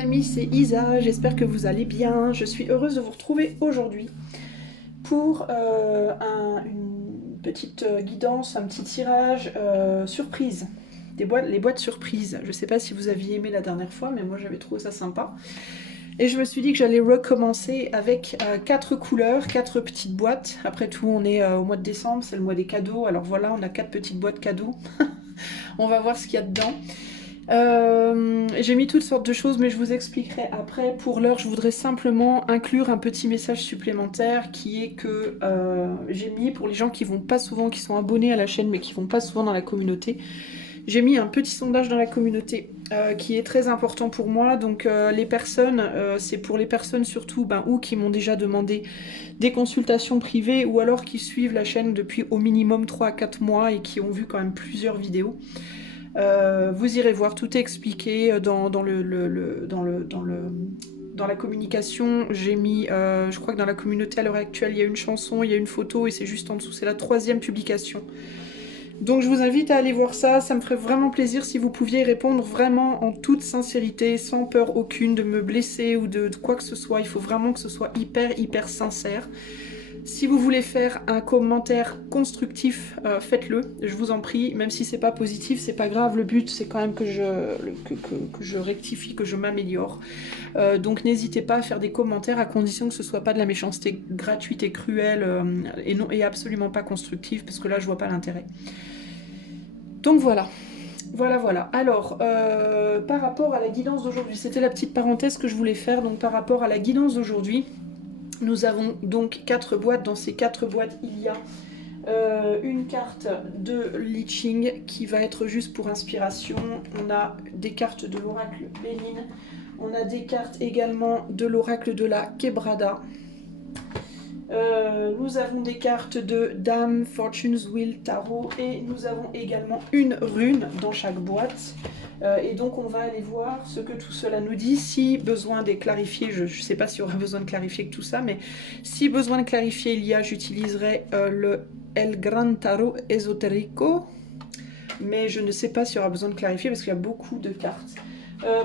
amis, c'est Isa, j'espère que vous allez bien. Je suis heureuse de vous retrouver aujourd'hui pour une petite guidance, un petit tirage surprise. Les boîtes surprises. Je ne sais pas si vous aviez aimé la dernière fois, mais moi j'avais trouvé ça sympa. Et je me suis dit que j'allais recommencer avec 4 couleurs, 4 petites boîtes. Après tout, on est au mois de décembre, c'est le mois des cadeaux. Alors voilà, on a 4 petites boîtes cadeaux. On va voir ce qu'il y a dedans. J'ai mis toutes sortes de choses, mais je vous expliquerai après. Pour l'heure, je voudrais simplement inclure un petit message supplémentaire qui est que j'ai mis pour les gens qui vont pas souvent, qui sont abonnés à la chaîne mais qui vont pas souvent dans la communauté. J'ai mis un petit sondage dans la communauté qui est très important pour moi. Donc les personnes, c'est pour les personnes surtout ou qui m'ont déjà demandé des consultations privées ou alors qui suivent la chaîne depuis au minimum 3 à 4 mois et qui ont vu quand même plusieurs vidéos. Vous irez voir, tout est expliqué dans la communication. J'ai mis, je crois que dans la communauté à l'heure actuelle, il y a une chanson, il y a une photo et c'est juste en dessous, c'est la 3e publication. Donc je vous invite à aller voir ça, ça me ferait vraiment plaisir si vous pouviez répondre vraiment en toute sincérité, sans peur aucune de me blesser ou de quoi que ce soit. Il faut vraiment que ce soit hyper sincère. Si vous voulez faire un commentaire constructif, faites-le, je vous en prie, même si c'est pas positif, c'est pas grave, le but c'est quand même que je rectifie, que je m'améliore. Donc n'hésitez pas à faire des commentaires à condition que ce soit pas de la méchanceté gratuite et cruelle et absolument pas constructive, parce que là je vois pas l'intérêt. Donc voilà. Voilà. Alors, par rapport à la guidance d'aujourd'hui, c'était la petite parenthèse que je voulais faire, donc par rapport à la guidance d'aujourd'hui, nous avons donc 4 boîtes. Dans ces 4 boîtes, il y a une carte de Li Ching qui va être juste pour inspiration. On a des cartes de l'oracle Béline. On a des cartes également de l'oracle de la Quebrada. Nous avons des cartes de Dame, Fortune's Wheel, Tarot et nous avons également une rune dans chaque boîte. Et donc on va aller voir ce que tout cela nous dit. Si besoin de clarifier, je ne sais pas s'il y aura besoin de clarifier que tout ça, mais si besoin de clarifier il y a, j'utiliserai le El Gran Tarot Esotérico. Mais je ne sais pas s'il y aura besoin de clarifier parce qu'il y a beaucoup de cartes.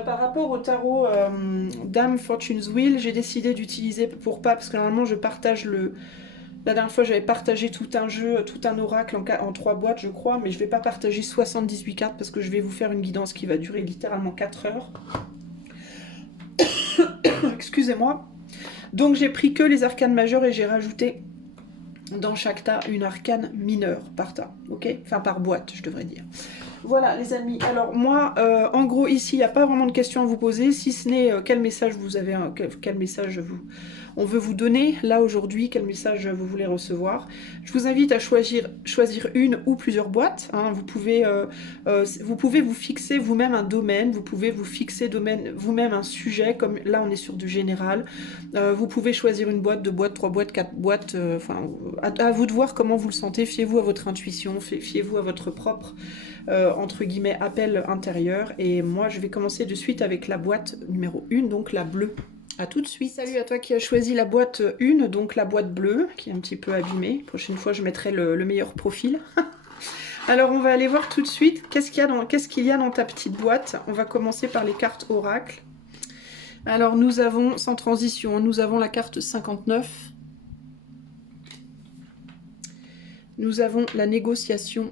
Par rapport au tarot Dame Fortune's Wheel, j'ai décidé d'utiliser pour pas, parce que normalement je partage la dernière fois j'avais partagé tout un jeu, tout un oracle en 3 boîtes je crois, mais je vais pas partager 78 cartes parce que je vais vous faire une guidance qui va durer littéralement 4 heures. Excusez-moi. Donc j'ai pris que les arcanes majeures et j'ai rajouté dans chaque tas une arcane mineure par tas, ok? Enfin par boîte je devrais dire. Voilà les amis, alors moi en gros ici il n'y a pas vraiment de questions à vous poser, si ce n'est quel message vous avez, quel message on veut vous donner là aujourd'hui, quel message vous voulez recevoir. Je vous invite à choisir une ou plusieurs boîtes, hein. Vous pouvez vous fixer vous-même un domaine, vous pouvez vous fixer vous-même un sujet, comme là on est sur du général. Vous pouvez choisir une boîte, 2 boîtes, 3 boîtes, 4 boîtes, à vous de voir comment vous le sentez, fiez-vous à votre intuition, fiez-vous à votre propre entre guillemets appel intérieur. Et moi je vais commencer de suite avec la boîte numéro 1, donc la bleue. A tout de suite. Salut à toi qui as choisi la boîte 1, donc la boîte bleue, qui est un petit peu abîmée. Prochaine fois je mettrai le meilleur profil. Alors on va aller voir tout de suite qu'est-ce qu'il y a dans ta petite boîte. On va commencer par les cartes oracle. Alors nous avons, sans transition, nous avons la carte 59. Nous avons la négociation.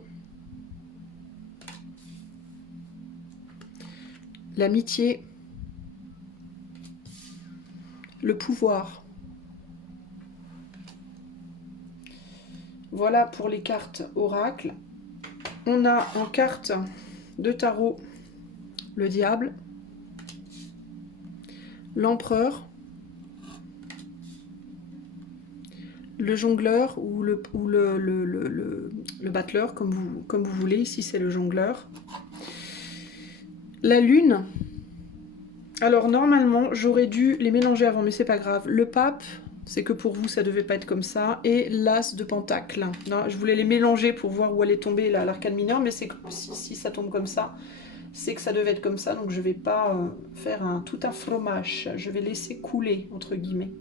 L'amitié. Le pouvoir. Voilà pour les cartes oracle. On a en carte de tarot le diable, l'empereur, le jongleur ou le battleur, comme vous voulez. Ici c'est le jongleur. La lune. Alors normalement j'aurais dû les mélanger avant, mais c'est pas grave. Le pape, c'est que pour vous ça devait pas être comme ça. Et l'as de pentacle. Non, je voulais les mélanger pour voir où allait tomber l'arcane mineure, mais c'est si ça tombe comme ça, c'est que ça devait être comme ça. Donc je vais pas faire tout un fromage. Je vais laisser couler, entre guillemets.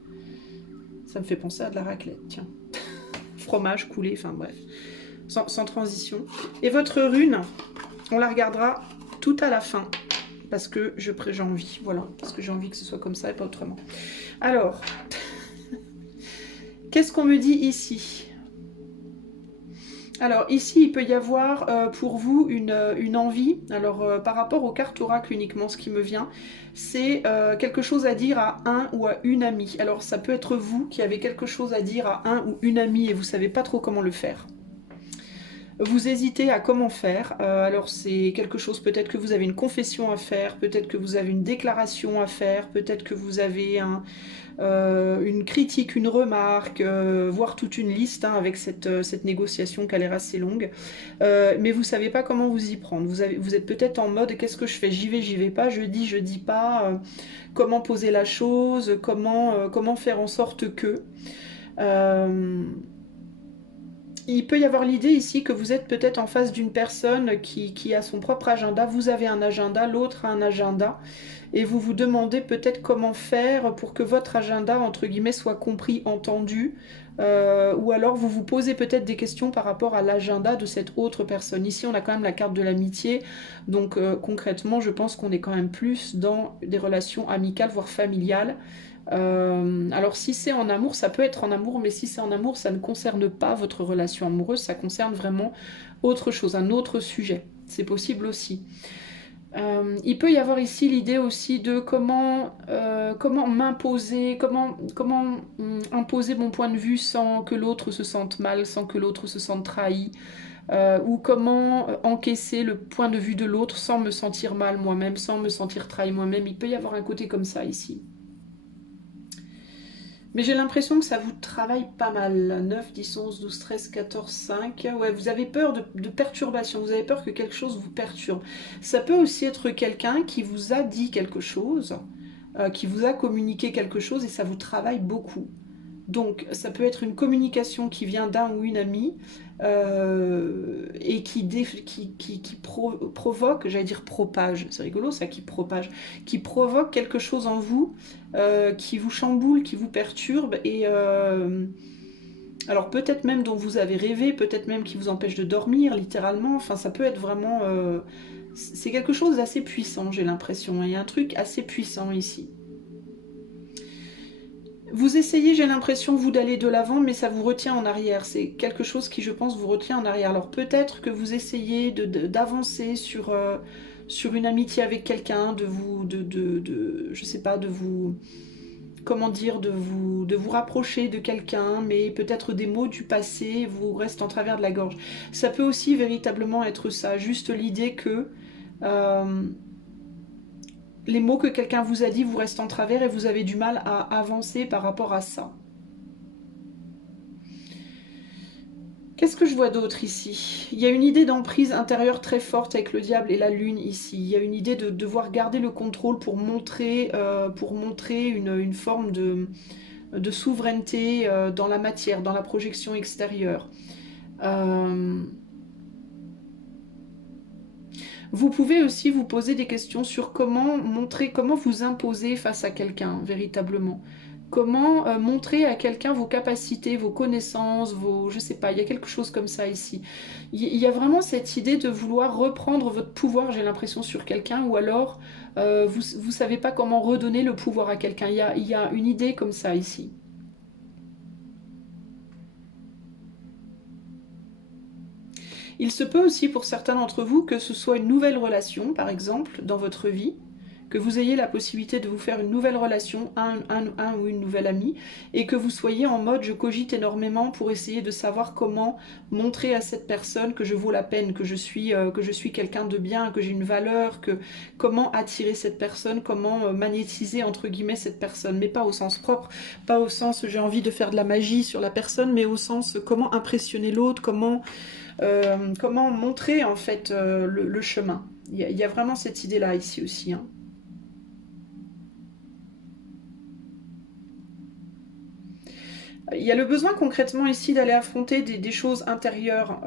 Ça me fait penser à de la raclette, tiens. Fromage, coulé, enfin bref. Sans transition. Et votre rune, on la regardera tout à la fin. parce que j'ai envie, voilà, parce que j'ai envie que ce soit comme ça et pas autrement. Alors, qu'est-ce qu'on me dit ici? Alors ici, il peut y avoir pour vous une envie. Alors par rapport aux cartes oracle uniquement, ce qui me vient, c'est quelque chose à dire à un ou à une amie. Alors ça peut être vous qui avez quelque chose à dire à un ou une amie et vous savez pas trop comment le faire. Vous hésitez à comment faire. Alors c'est quelque chose, peut-être que vous avez une confession à faire, peut-être que vous avez une déclaration à faire, peut-être que vous avez une critique, une remarque, voire toute une liste hein, avec cette négociation qui a l'air assez longue. Mais vous ne savez pas comment vous y prendre. Vous êtes peut-être en mode qu'est-ce que je fais? J'y vais pas, je dis pas. Comment poser la chose? Comment faire en sorte que... Euh, il peut y avoir l'idée ici que vous êtes peut-être en face d'une personne qui a son propre agenda. Vous avez un agenda, l'autre a un agenda. Et vous vous demandez peut-être comment faire pour que votre agenda, entre guillemets, soit compris, entendu. Ou alors vous vous posez peut-être des questions par rapport à l'agenda de cette autre personne. Ici, on a quand même la carte de l'amitié. Donc concrètement, je pense qu'on est quand même plus dans des relations amicales, voire familiales. Alors si c'est en amour, ça peut être en amour, mais si c'est en amour, ça ne concerne pas votre relation amoureuse, ça concerne vraiment autre chose, un autre sujet. C'est possible aussi. Il peut y avoir ici l'idée aussi de comment m'imposer, comment imposer mon point de vue sans que l'autre se sente mal, sans que l'autre se sente trahi, ou comment encaisser le point de vue de l'autre sans me sentir mal moi-même, sans me sentir trahi moi-même. Il peut y avoir un côté comme ça ici. Mais j'ai l'impression que ça vous travaille pas mal. 9, 10, 11, 12, 13, 14, 5. Ouais, vous avez peur de perturbation. Vous avez peur que quelque chose vous perturbe. Ça peut aussi être quelqu'un qui vous a dit quelque chose, qui vous a communiqué quelque chose et ça vous travaille beaucoup. Donc, ça peut être une communication qui vient d'un ou une amie et qui provoque, j'allais dire propage, c'est rigolo ça, qui provoque quelque chose en vous qui vous chamboule, qui vous perturbe et alors peut-être même dont vous avez rêvé, peut-être même qui vous empêche de dormir littéralement, enfin ça peut être vraiment... c'est quelque chose d'assez puissant j'ai l'impression, il y a un truc assez puissant ici. Vous essayez, j'ai l'impression, vous, d'aller de l'avant, mais ça vous retient en arrière. C'est quelque chose qui, je pense, vous retient en arrière. Alors peut-être que vous essayez d'avancer sur une amitié avec quelqu'un, je sais pas, de vous, comment dire, de vous rapprocher de quelqu'un, mais peut-être des mots du passé vous restent en travers de la gorge. Ça peut aussi véritablement être ça, juste l'idée que... euh, les mots que quelqu'un vous a dit vous restent en travers et vous avez du mal à avancer par rapport à ça. Qu'est-ce que je vois d'autre ici? Il y a une idée d'emprise intérieure très forte avec le diable et la lune ici. Il y a une idée de devoir garder le contrôle pour montrer une forme de souveraineté dans la matière, dans la projection extérieure. Euh, Vous pouvez aussi vous poser des questions sur comment montrer, comment vous imposer face à quelqu'un véritablement. Comment montrer à quelqu'un vos capacités, vos connaissances, vos... Je sais pas, il y a quelque chose comme ça ici. Il y a vraiment cette idée de vouloir reprendre votre pouvoir, j'ai l'impression, sur quelqu'un, ou alors vous savez pas comment redonner le pouvoir à quelqu'un. Il y a une idée comme ça ici. Il se peut aussi pour certains d'entre vous que ce soit une nouvelle relation, par exemple, dans votre vie, que vous ayez la possibilité de vous faire une nouvelle relation, un ou une nouvelle amie, et que vous soyez en mode je cogite énormément pour essayer de savoir comment montrer à cette personne que je vaux la peine, que je suis quelqu'un de bien, que j'ai une valeur, comment attirer cette personne, comment magnétiser entre guillemets cette personne, mais pas au sens propre, pas au sens j'ai envie de faire de la magie sur la personne, mais au sens comment impressionner l'autre, comment montrer en fait le chemin. Il y a vraiment cette idée-là ici aussi. Hein. Il y a le besoin concrètement ici d'aller affronter des choses intérieures,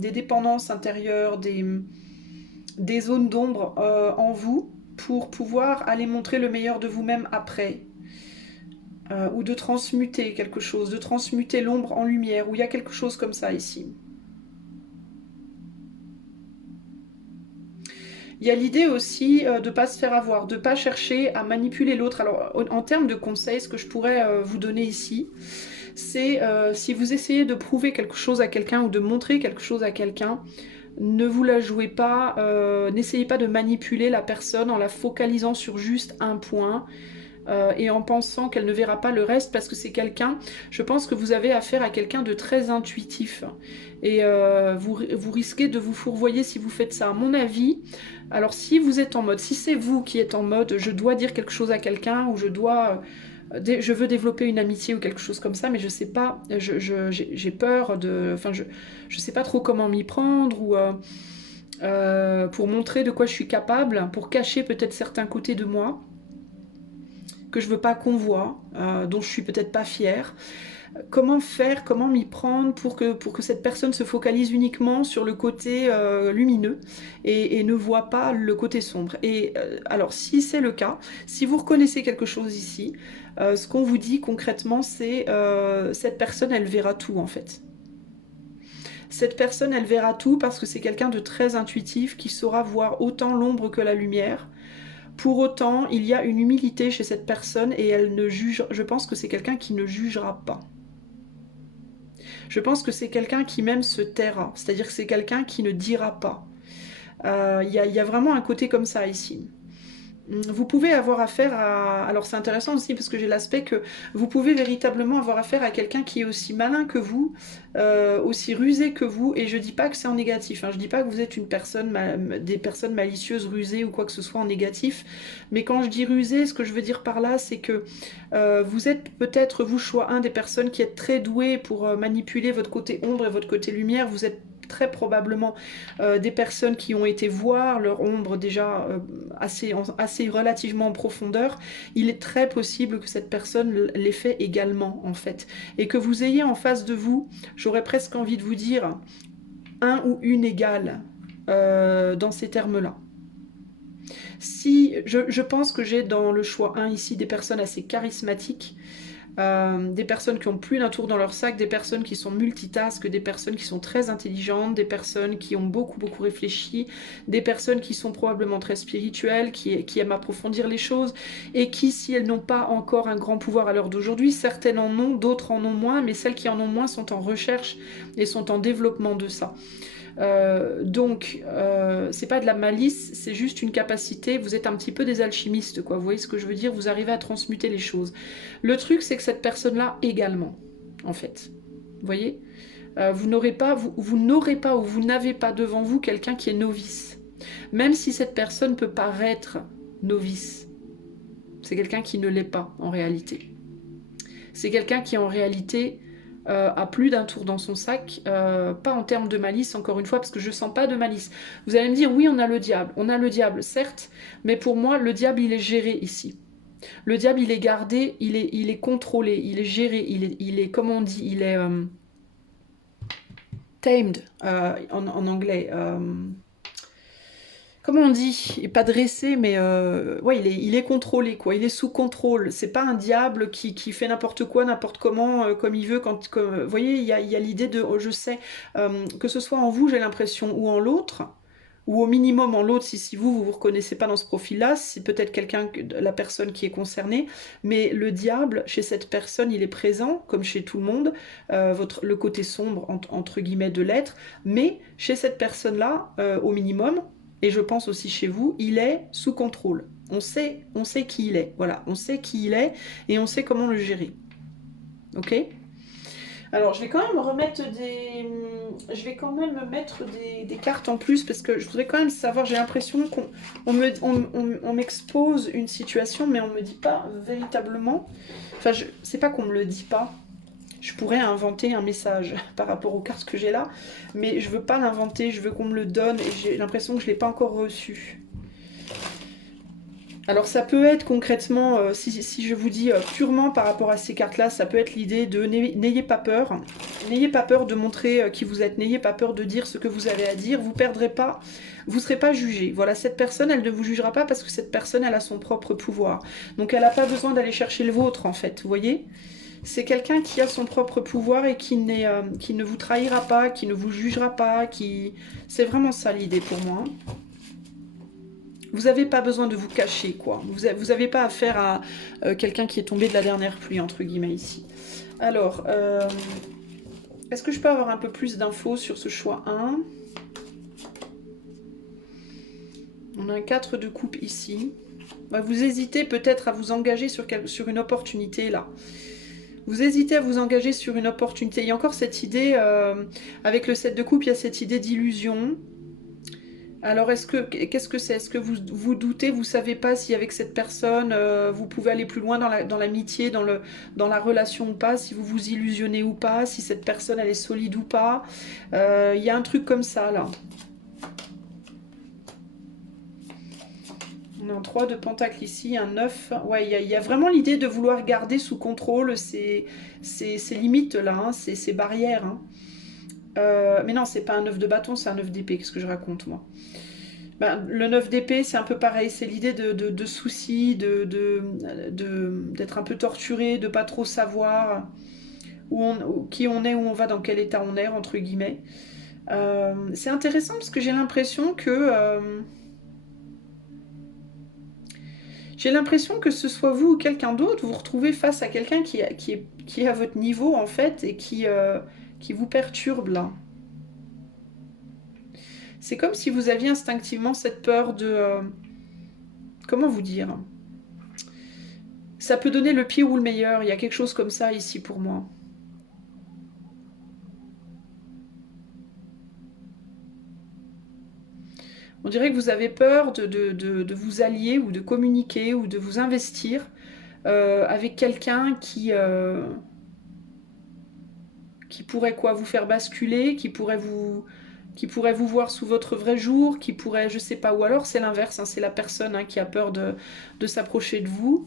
des dépendances intérieures, des zones d'ombre en vous pour pouvoir aller montrer le meilleur de vous-même après. Ou de transmuter quelque chose, de transmuter l'ombre en lumière, ou il y a quelque chose comme ça ici. Il y a l'idée aussi de ne pas se faire avoir, de ne pas chercher à manipuler l'autre. Alors, en termes de conseils, ce que je pourrais vous donner ici, c'est si vous essayez de prouver quelque chose à quelqu'un ou de montrer quelque chose à quelqu'un, ne vous la jouez pas, n'essayez pas de manipuler la personne en la focalisant sur juste un point. Et en pensant qu'elle ne verra pas le reste parce que c'est quelqu'un, je pense que vous avez affaire à quelqu'un de très intuitif et vous risquez de vous fourvoyer si vous faites ça. À mon avis, alors si vous êtes en mode, si c'est vous qui êtes en mode je dois dire quelque chose à quelqu'un ou je veux développer une amitié ou quelque chose comme ça, mais je sais pas, j'ai peur de, enfin je sais pas trop comment m'y prendre ou pour montrer de quoi je suis capable, pour cacher peut-être certains côtés de moi que je veux pas qu'on voit, dont je suis peut-être pas fière. Comment faire, comment m'y prendre pour que cette personne se focalise uniquement sur le côté lumineux et ne voit pas le côté sombre. Et alors si c'est le cas, si vous reconnaissez quelque chose ici, ce qu'on vous dit concrètement c'est cette personne elle verra tout en fait. Cette personne elle verra tout parce que c'est quelqu'un de très intuitif qui saura voir autant l'ombre que la lumière. Pour autant, il y a une humilité chez cette personne et elle ne juge. Je pense que c'est quelqu'un qui ne jugera pas. Je pense que c'est quelqu'un qui même se taira. C'est-à-dire que c'est quelqu'un qui ne dira pas. Il y a vraiment un côté comme ça ici. Vous pouvez avoir affaire à... Alors c'est intéressant aussi parce que j'ai l'aspect que vous pouvez véritablement avoir affaire à quelqu'un qui est aussi malin que vous, aussi rusé que vous, et je dis pas que c'est en négatif, hein. Je dis pas que vous êtes une personne, des personnes malicieuses, rusées ou quoi que ce soit en négatif, mais quand je dis rusé, ce que je veux dire par là, c'est que vous êtes peut-être, vous, choix un des personnes qui êtes très douées pour manipuler votre côté ombre et votre côté lumière, vous êtes très probablement des personnes qui ont été voir leur ombre déjà assez relativement en profondeur, il est très possible que cette personne l'ait fait également en fait. Et que vous ayez en face de vous, j'aurais presque envie de vous dire, un ou une égale dans ces termes-là. Si je pense que j'ai dans le choix 1 ici des personnes assez charismatiques, des personnes qui ont plus d'un tour dans leur sac, des personnes qui sont multitask, des personnes qui sont très intelligentes, des personnes qui ont beaucoup réfléchi, des personnes qui sont probablement très spirituelles, qui aiment approfondir les choses, et qui, si elles n'ont pas encore un grand pouvoir à l'heure d'aujourd'hui, certaines en ont, d'autres en ont moins, mais celles qui en ont moins sont en recherche et sont en développement de ça. Donc, c'est pas de la malice, c'est juste une capacité. Vous êtes un petit peu des alchimistes, quoi. Vous voyez ce que je veux dire? Vous arrivez à transmuter les choses. Le truc, c'est que cette personne-là également, en fait. Vous voyez? Vous n'aurez pas ou vous n'avez pas devant vous quelqu'un qui est novice. Même si cette personne peut paraître novice, c'est quelqu'un qui ne l'est pas en réalité. C'est quelqu'un qui en réalité a plus d'un tour dans son sac, pas en termes de malice, encore une fois, parce que je sens pas de malice. Vous allez me dire, oui, on a le diable, certes, mais pour moi, le diable, il est géré ici. Le diable, il est gardé, il est contrôlé, il est géré, il est comme on dit, il est tamed en anglais. Comment on dit? Pas dressé, mais ouais, il est contrôlé, quoi. Il est sous contrôle. C'est pas un diable qui fait n'importe quoi, n'importe comment, comme il veut. Vous voyez, il y a l'idée de, oh, je sais, que ce soit en vous, j'ai l'impression, ou en l'autre, ou au minimum en l'autre, si vous vous reconnaissez pas dans ce profil-là, c'est peut-être la personne qui est concernée, mais le diable, chez cette personne, il est présent, comme chez tout le monde, le côté sombre, entre guillemets, de l'être, mais chez cette personne-là, au minimum, et je pense aussi chez vous, il est sous contrôle. On sait qui il est, voilà, on sait qui il est, et on sait comment le gérer. Ok ? Alors, je vais quand même mettre des cartes en plus parce que je voudrais quand même savoir. J'ai l'impression on m'expose une situation, mais on me dit pas véritablement. Enfin, c'est pas qu'on me le dit pas. Je pourrais inventer un message par rapport aux cartes que j'ai là, mais je veux pas l'inventer. Je veux qu'on me le donne et j'ai l'impression que je l'ai pas encore reçu. Alors ça peut être concrètement, si je vous dis purement par rapport à ces cartes-là, ça peut être l'idée de n'ayez pas peur. N'ayez pas peur de montrer qui vous êtes, n'ayez pas peur de dire ce que vous avez à dire, vous perdrez pas, vous ne serez pas jugé. Voilà, cette personne, elle ne vous jugera pas parce que cette personne, elle a son propre pouvoir. Donc elle n'a pas besoin d'aller chercher le vôtre en fait, vous voyez ? C'est quelqu'un qui a son propre pouvoir et qui ne vous trahira pas, qui ne vous jugera pas, C'est vraiment ça l'idée pour moi. Vous n'avez pas besoin de vous cacher, quoi. Vous n'avez pas affaire à quelqu'un qui est tombé de la dernière pluie, entre guillemets, ici. Alors, est-ce que je peux avoir un peu plus d'infos sur ce choix 1? On a un 4 de coupe ici. Vous hésitez peut-être à vous engager sur une opportunité, là. Vous hésitez à vous engager sur une opportunité. Il y a encore cette idée, avec le 7 de coupe, il y a cette idée d'illusion. Alors, qu'est-ce que c'est? Est-ce que vous doutez, vous savez pas si avec cette personne, vous pouvez aller plus loin dans l'amitié, dans la relation ou pas, si vous vous illusionnez ou pas, si cette personne, elle est solide ou pas. Il y a un truc comme ça, là. On a un 3 de pentacle ici, un 9. Ouais, il y a vraiment l'idée de vouloir garder sous contrôle ces limites-là, hein, ces barrières. Hein. Mais non, c'est pas un 9 de bâton, c'est un 9 d'épée. Qu'est-ce que je raconte, moi? Ben, le 9 d'épée, c'est un peu pareil. C'est l'idée de soucis, d'être un peu torturé, de pas trop savoir qui on est, où on va, dans quel état on est, entre guillemets. C'est intéressant parce que j'ai l'impression que... j'ai l'impression que ce soit vous ou quelqu'un d'autre, vous vous retrouvez face à quelqu'un qui est à votre niveau, en fait, et qui vous perturbe, là. C'est comme si vous aviez instinctivement cette peur de... comment vous dire? Ça peut donner le pire ou le meilleur, il y a quelque chose comme ça ici pour moi. On dirait que vous avez peur de vous allier ou de communiquer ou de vous investir avec quelqu'un qui pourrait quoi vous faire basculer, qui pourrait vous voir sous votre vrai jour, qui pourrait, je sais pas, ou alors c'est l'inverse, hein, c'est la personne hein, qui a peur de s'approcher de vous.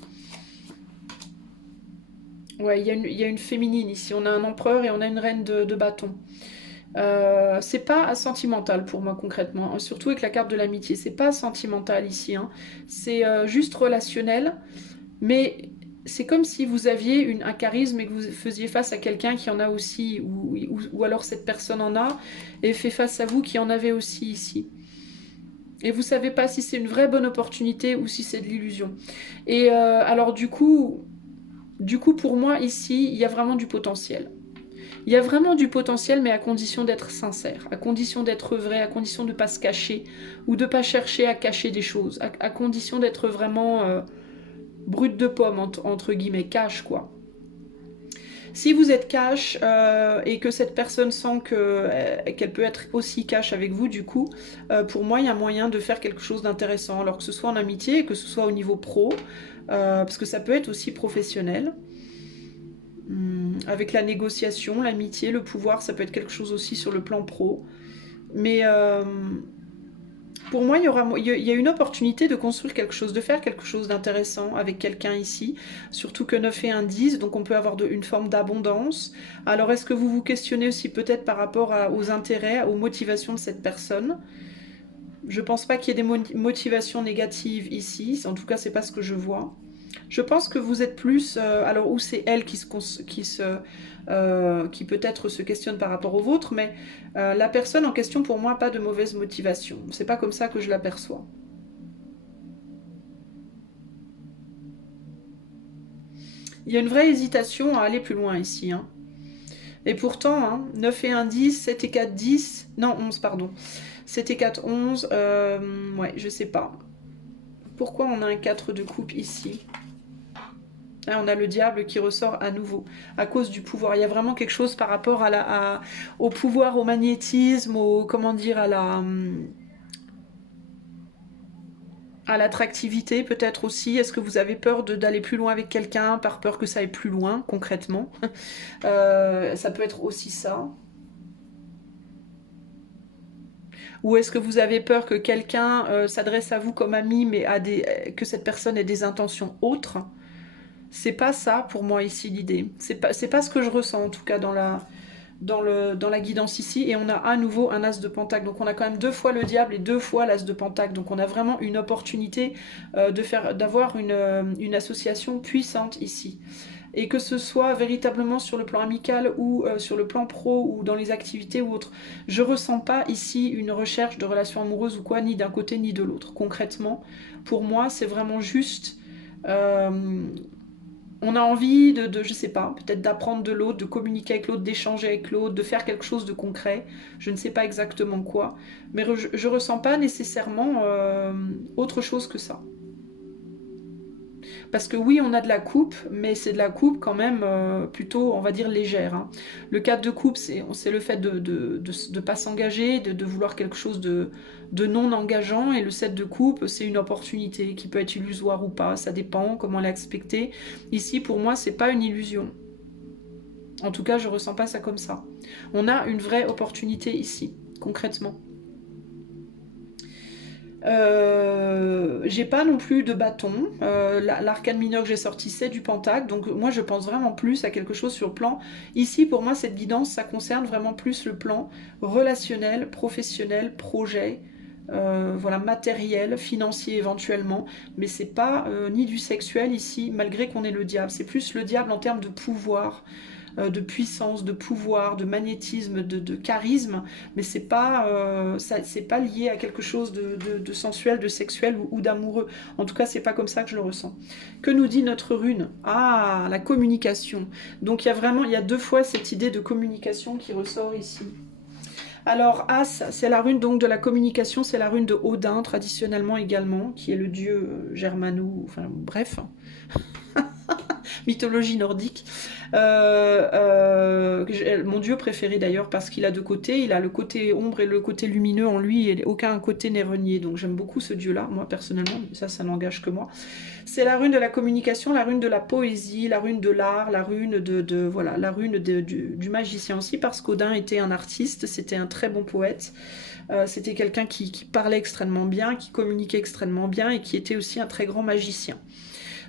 Ouais, il y a une féminine ici, on a un empereur et on a une reine de bâton. C'est pas sentimental pour moi concrètement, surtout avec la carte de l'amitié, c'est pas sentimental ici, hein. C'est juste relationnel, mais c'est comme si vous aviez un charisme et que vous faisiez face à quelqu'un qui en a aussi, ou alors cette personne en a, et fait face à vous qui en avez aussi ici. Et vous savez pas si c'est une vraie bonne opportunité ou si c'est de l'illusion. Et alors du coup pour moi ici, il y a vraiment du potentiel. Il y a vraiment du potentiel, mais à condition d'être sincère, à condition d'être vrai, à condition de ne pas se cacher, ou de ne pas chercher à cacher des choses, à condition d'être vraiment brut de pomme, entre guillemets, cash, quoi. Si vous êtes cash et que cette personne sent qu'elle peut être aussi cash avec vous, du coup, pour moi, il y a moyen de faire quelque chose d'intéressant, alors que ce soit en amitié, que ce soit au niveau pro, parce que ça peut être aussi professionnel. Avec la négociation, l'amitié, le pouvoir, ça peut être quelque chose aussi sur le plan pro. Mais pour moi, il y a une opportunité de construire quelque chose, de faire quelque chose d'intéressant avec quelqu'un ici. Surtout que 9 et 1 10, donc on peut avoir une forme d'abondance. Alors est-ce que vous vous questionnez aussi peut-être par rapport aux intérêts, aux motivations de cette personne? Je pense pas qu'il y ait des motivations négatives ici. En tout cas, c'est pas ce que je vois. Je pense que vous êtes plus... alors, ou c'est elle qui peut-être se questionne par rapport au vôtre, mais la personne en question, pour moi, pas de mauvaise motivation. C'est pas comme ça que je l'aperçois. Il y a une vraie hésitation à aller plus loin ici. Hein. Et pourtant, hein, 9 et 1, 10, 7 et 4, 10... Non, 11, pardon. 7 et 4, 11. Ouais, je sais pas. Pourquoi on a un 4 de coupe ici? Là, on a le diable qui ressort à nouveau, à cause du pouvoir. Il y a vraiment quelque chose par rapport au pouvoir, au magnétisme, comment dire, à l'attractivité peut-être aussi. Est-ce que vous avez peur d'aller plus loin avec quelqu'un, par peur que ça aille plus loin, concrètement? Ça peut être aussi ça. Ou est-ce que vous avez peur que quelqu'un s'adresse à vous comme ami, mais que cette personne ait des intentions autres? C'est pas ça pour moi ici l'idée. C'est pas ce que je ressens en tout cas dans la guidance ici. Et on a à nouveau un as de pentacle. Donc on a quand même 2 fois le diable et 2 fois l'as de pentacle. Donc on a vraiment une opportunité d'avoir une association puissante ici. et que ce soit véritablement sur le plan amical ou sur le plan pro ou dans les activités ou autres, je ressens pas ici une recherche de relation amoureuse ou quoi, ni d'un côté ni de l'autre. Concrètement, pour moi, c'est vraiment juste... on a envie je sais pas, peut-être d'apprendre de l'autre, de communiquer avec l'autre, d'échanger avec l'autre, de faire quelque chose de concret. Je ne sais pas exactement quoi, mais je ressens pas nécessairement autre chose que ça. Parce que oui, on a de la coupe, mais c'est de la coupe quand même plutôt, on va dire, légère. Hein. Le cadre de coupe, c'est le fait de pas s'engager, de vouloir quelque chose de non engageant. Et le set de coupe, c'est une opportunité qui peut être illusoire ou pas. Ça dépend comment l'expecter. Ici, pour moi, c'est pas une illusion. En tout cas, je ressens pas ça comme ça. On a une vraie opportunité ici, concrètement. J'ai pas non plus de bâton. L'arcane mineur que j'ai sorti, c'est du pentacle. Donc moi, je pense vraiment plus à quelque chose sur le plan. Ici, pour moi, cette guidance, ça concerne vraiment plus le plan relationnel, professionnel, projet. Voilà, matériel, financier éventuellement, mais c'est pas ni du sexuel ici, malgré qu'on ait le diable. C'est plus le diable en termes de pouvoir, de puissance, de pouvoir, de magnétisme, de charisme, mais c'est pas lié à quelque chose de sensuel, de sexuel ou d'amoureux. En tout cas, c'est pas comme ça que je le ressens. Que nous dit notre rune? Ah, la communication. Donc il y a deux fois cette idée de communication qui ressort ici. Alors As, c'est la rune donc de la communication, c'est la rune de Odin traditionnellement également, qui est le dieu germano, enfin bref, mythologie nordique. Mon dieu préféré d'ailleurs parce qu'il a deux côtés, il a le côté ombre et le côté lumineux en lui, et aucun côté n'est renié. Donc j'aime beaucoup ce dieu-là, moi personnellement, ça n'engage que moi. C'est la rune de la communication, la rune de la poésie, la rune de l'art, la rune voilà, la rune du magicien aussi, parce qu'Odin était un artiste, c'était un très bon poète. C'était quelqu'un qui parlait extrêmement bien, qui communiquait extrêmement bien et qui était aussi un très grand magicien.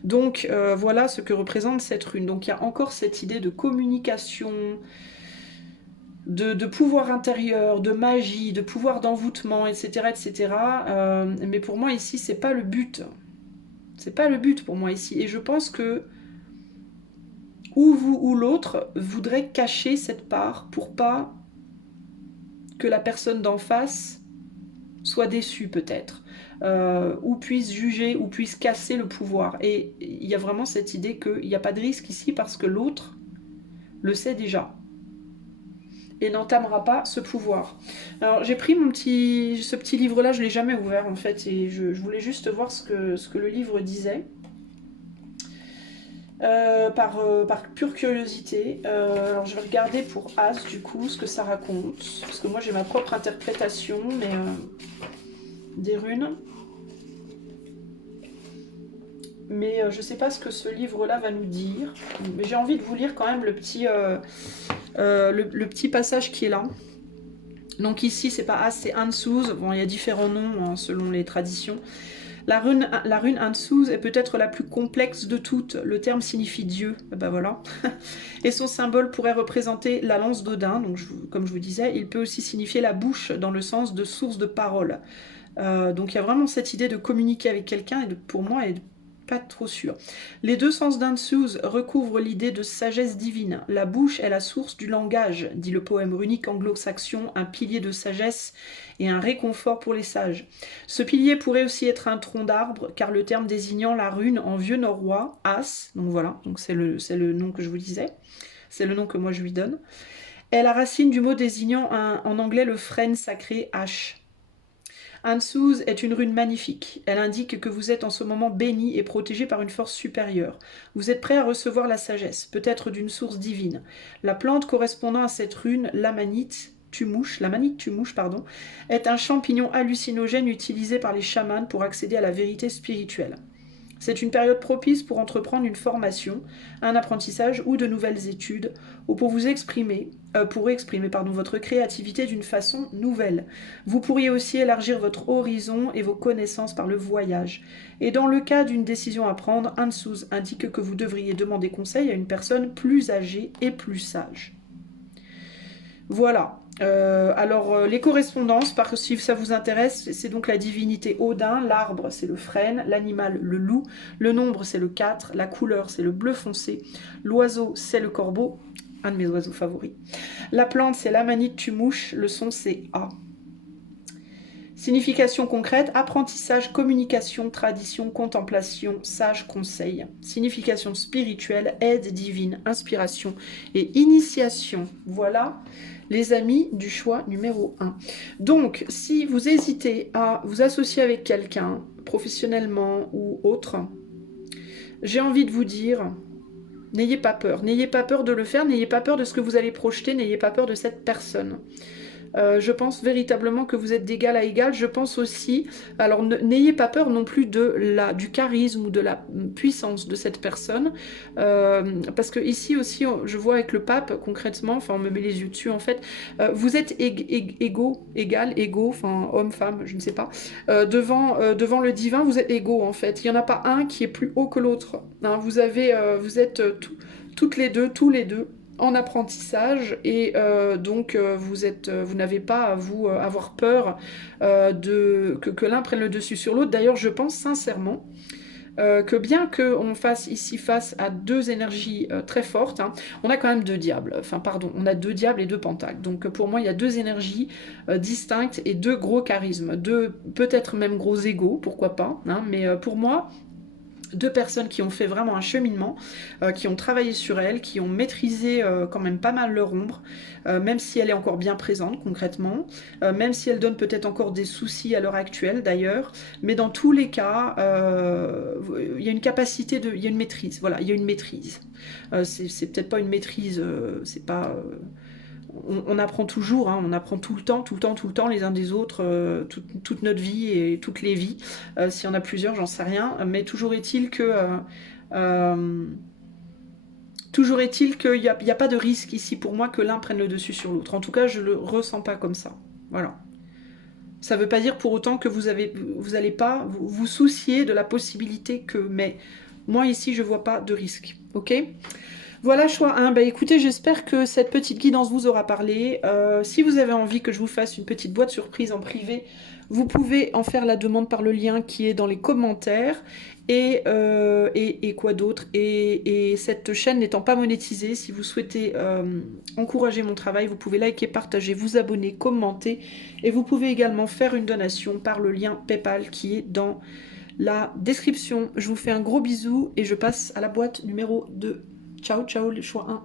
Donc voilà ce que représente cette rune. Donc il y a encore cette idée de communication, de pouvoir intérieur, de magie, de pouvoir d'envoûtement, etc. etc. Mais pour moi ici, c'est pas le but. C'est pas le but pour moi ici. Et je pense que ou vous ou l'autre voudrait cacher cette part pour pas que la personne d'en face soit déçue peut-être. Ou puisse juger, ou puisse casser le pouvoir. Et il y a vraiment cette idée qu'il n'y a pas de risque ici parce que l'autre le sait déjà et n'entamera pas ce pouvoir. Alors j'ai pris ce petit livre-là, je ne l'ai jamais ouvert en fait, et je voulais juste voir ce que le livre disait. Par pure curiosité. Alors je vais regarder pour As du coup ce que ça raconte, parce que moi j'ai ma propre interprétation, mais des runes. Mais je sais pas ce que ce livre-là va nous dire. Mais j'ai envie de vous lire quand même le petit passage qui est là. Donc ici, c'est pas As, c'est Ansuz. Bon, il y a différents noms hein, selon les traditions. La rune Ansuz est peut-être la plus complexe de toutes. Le terme signifie Dieu. Ben voilà. Et son symbole pourrait représenter la lance d'Odin. Donc, comme je vous disais, il peut aussi signifier la bouche dans le sens de source de parole. Donc il y a vraiment cette idée de communiquer avec quelqu'un et pour moi, elle n'est pas trop sûre. Les deux sens d'Ansuz recouvrent l'idée de sagesse divine. La bouche est la source du langage, dit le poème runique anglo-saxon, un pilier de sagesse et un réconfort pour les sages. Ce pilier pourrait aussi être un tronc d'arbre, car le terme désignant la rune en vieux norrois, As, donc voilà, donc c'est le nom que je vous disais, c'est le nom que moi je lui donne, est la racine du mot désignant en anglais le frêne sacré H. Ansuz est une rune magnifique. Elle indique que vous êtes en ce moment béni et protégé par une force supérieure. Vous êtes prêt à recevoir la sagesse, peut-être d'une source divine. La plante correspondant à cette rune, l'amanite tumouche, est un champignon hallucinogène utilisé par les chamans pour accéder à la vérité spirituelle. C'est une période propice pour entreprendre une formation, un apprentissage ou de nouvelles études, ou pour exprimer votre créativité d'une façon nouvelle. Vous pourriez aussi élargir votre horizon et vos connaissances par le voyage. Et dans le cas d'une décision à prendre, Ansuz indique que vous devriez demander conseil à une personne plus âgée et plus sage. Voilà. Les correspondances, parce que si ça vous intéresse, c'est donc la divinité Odin, l'arbre c'est le frêne, l'animal le loup, le nombre c'est le 4, la couleur c'est le bleu foncé, l'oiseau c'est le corbeau, un de mes oiseaux favoris, la plante c'est l'amanite tumouche, le son c'est A. Signification concrète, apprentissage, communication, tradition, contemplation, sage, conseil. Signification spirituelle, aide divine, inspiration et initiation. Voilà les amis du choix numéro 1. Donc, si vous hésitez à vous associer avec quelqu'un, professionnellement ou autre, j'ai envie de vous dire, n'ayez pas peur. N'ayez pas peur de le faire, n'ayez pas peur de ce que vous allez projeter, n'ayez pas peur de cette personne. Je pense véritablement que vous êtes d'égal à égal. Je pense aussi, alors n'ayez pas peur non plus du charisme ou de la puissance de cette personne, parce que ici aussi, je vois avec le pape concrètement, enfin on me met les yeux dessus en fait, vous êtes égaux, enfin homme, femme, je ne sais pas, devant le divin, vous êtes égaux en fait. Il n'y en a pas un qui est plus haut que l'autre. Hein, vous êtes toutes les deux, tous les deux en apprentissage et vous n'avez pas à vous avoir peur que l'un prenne le dessus sur l'autre. D'ailleurs, je pense sincèrement que bien qu'on fasse ici face à deux énergies très fortes, hein, on a quand même deux diables, enfin pardon, on a deux diables et deux pentacles. Donc pour moi, il y a deux énergies distinctes et deux gros charismes, deux peut-être même gros égos, pourquoi pas, hein, mais pour moi, deux personnes qui ont fait vraiment un cheminement, qui ont travaillé sur elles, qui ont maîtrisé quand même pas mal leur ombre, même si elle est encore bien présente concrètement, même si elle donne peut-être encore des soucis à l'heure actuelle d'ailleurs, mais dans tous les cas, il y a une capacité il y a une maîtrise, voilà, il y a une maîtrise. C'est peut-être pas une maîtrise, c'est pas... on apprend toujours, hein, on apprend tout le temps, les uns des autres, toute notre vie et toutes les vies. S'il y en a plusieurs, j'en sais rien. Mais toujours est-il qu'il n'y a pas de risque ici pour moi que l'un prenne le dessus sur l'autre. En tout cas, je le ressens pas comme ça. Voilà. Ça ne veut pas dire pour autant que vous allez pas vous soucier de la possibilité que... Mais moi ici, je vois pas de risque. Ok ? Voilà, choix 1. Bah, écoutez, j'espère que cette petite guidance vous aura parlé. Si vous avez envie que je vous fasse une petite boîte surprise en privé, vous pouvez en faire la demande par le lien qui est dans les commentaires. Et quoi d'autre, et cette chaîne n'étant pas monétisée, si vous souhaitez encourager mon travail, vous pouvez liker, partager, vous abonner, commenter. Et vous pouvez également faire une donation par le lien PayPal qui est dans la description. Je vous fais un gros bisou et je passe à la boîte numéro 2. Ciao, ciao, le choix 1.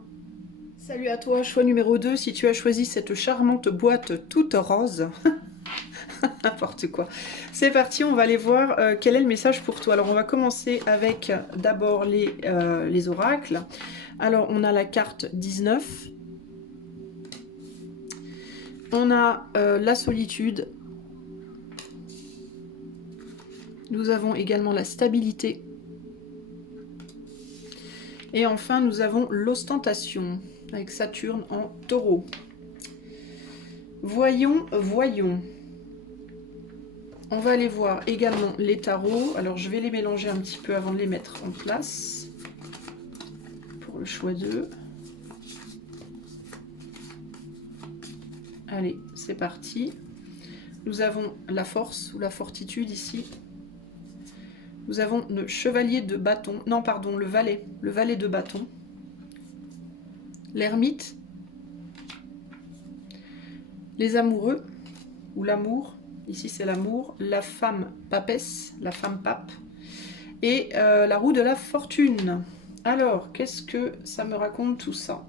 Salut à toi, choix numéro 2, si tu as choisi cette charmante boîte toute rose. N'importe quoi. C'est parti, on va aller voir quel est le message pour toi. Alors, on va commencer avec d'abord les oracles. Alors, on a la carte 19. On a la solitude. Nous avons également la stabilité. Et enfin, nous avons l'ostentation, avec Saturne en taureau. Voyons. On va aller voir également les tarots. Alors, je vais les mélanger un petit peu avant de les mettre en place. Pour le choix 2. Allez, c'est parti. Nous avons la force ou la fortitude ici. Nous avons le chevalier de bâton. Non, pardon, le valet. Le valet de bâton. L'ermite. Les amoureux. Ou l'amour. Ici, c'est l'amour. La femme papesse. La femme pape. Et la roue de la fortune. Alors, qu'est-ce que ça me raconte tout ça?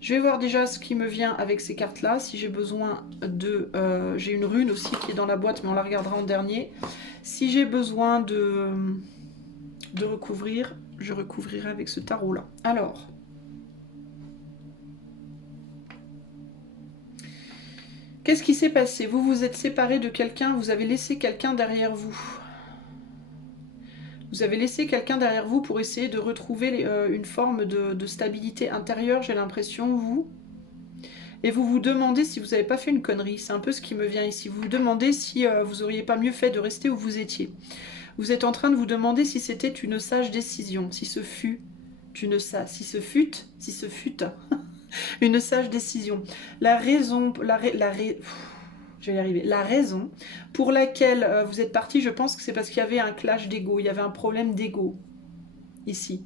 Je vais voir déjà ce qui me vient avec ces cartes-là. Si j'ai besoin de... j'ai une rune aussi qui est dans la boîte, mais on la regardera en dernier. Si j'ai besoin de recouvrir, je recouvrirai avec ce tarot-là. Alors... qu'est-ce qui s'est passé? Vous vous êtes séparé de quelqu'un, vous avez laissé quelqu'un derrière vous. Vous avez laissé quelqu'un derrière vous pour essayer de retrouver une forme de stabilité intérieure, j'ai l'impression, vous. Et vous vous demandez si vous n'avez pas fait une connerie. C'est un peu ce qui me vient ici. Vous vous demandez si vous n'auriez pas mieux fait de rester où vous étiez. Vous êtes en train de vous demander si c'était une sage décision, si ce fut une si ce fut Une sage décision. La raison, je vais y arriver. La raison pour laquelle vous êtes parti, je pense que c'est parce qu'il y avait un clash d'ego, il y avait un problème d'ego ici.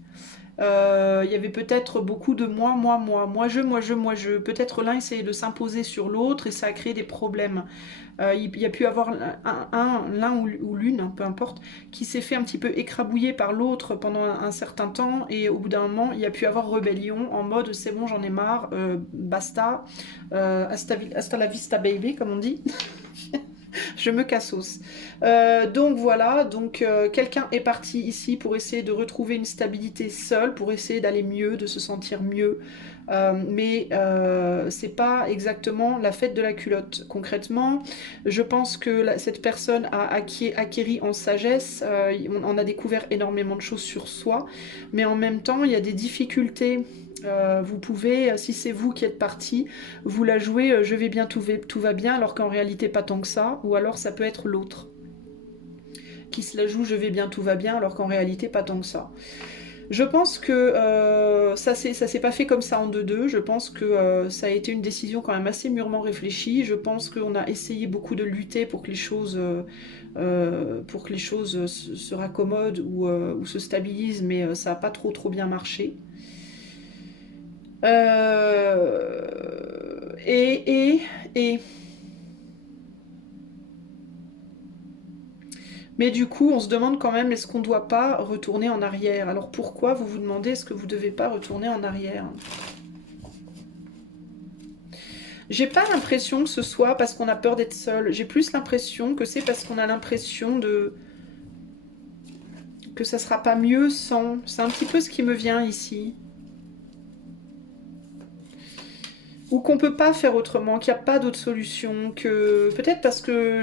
Il y avait peut-être beaucoup de moi, je. Peut-être l'un essayait de s'imposer sur l'autre et ça a créé des problèmes. Il y a pu avoir l'un ou l'une, hein, peu importe, qui s'est fait un petit peu écrabouiller par l'autre pendant un certain temps et au bout d'un moment, il y a pu avoir rébellion en mode c'est bon, j'en ai marre, basta, hasta la vista baby, comme on dit. Je me cassos. Donc voilà, donc quelqu'un est parti ici pour essayer de retrouver une stabilité seul, pour essayer d'aller mieux, de se sentir mieux. Mais c'est pas exactement la fête de la culotte. Concrètement, je pense que cette personne a acquéri en sagesse, on a découvert énormément de choses sur soi, mais en même temps, il y a des difficultés. Vous pouvez, si c'est vous qui êtes parti, vous la jouez je vais bien, tout va bien, alors qu'en réalité pas tant que ça, ou alors ça peut être l'autre qui se la joue je vais bien, tout va bien, alors qu'en réalité pas tant que ça. Je pense que ça s'est pas fait comme ça en deux-deux. Je pense que ça a été une décision quand même assez mûrement réfléchie. Je pense qu'on a essayé beaucoup de lutter pour que les choses, se raccommodent ou se stabilisent, mais ça n'a pas trop bien marché. Euh, et, et, et Mais du coup, on se demande quand même, est-ce qu'on ne doit pas retourner en arrière? Alors pourquoi vous vous demandez, est-ce que vous ne devez pas retourner en arrière? J'ai pas l'impression que ce soit parce qu'on a peur d'être seul. J'ai plus l'impression que c'est parce qu'on a l'impression que ça sera pas mieux sans. C'est un petit peu ce qui me vient ici. Ou qu'on peut pas faire autrement, qu'il n'y a pas d'autre solution, que peut-être parce que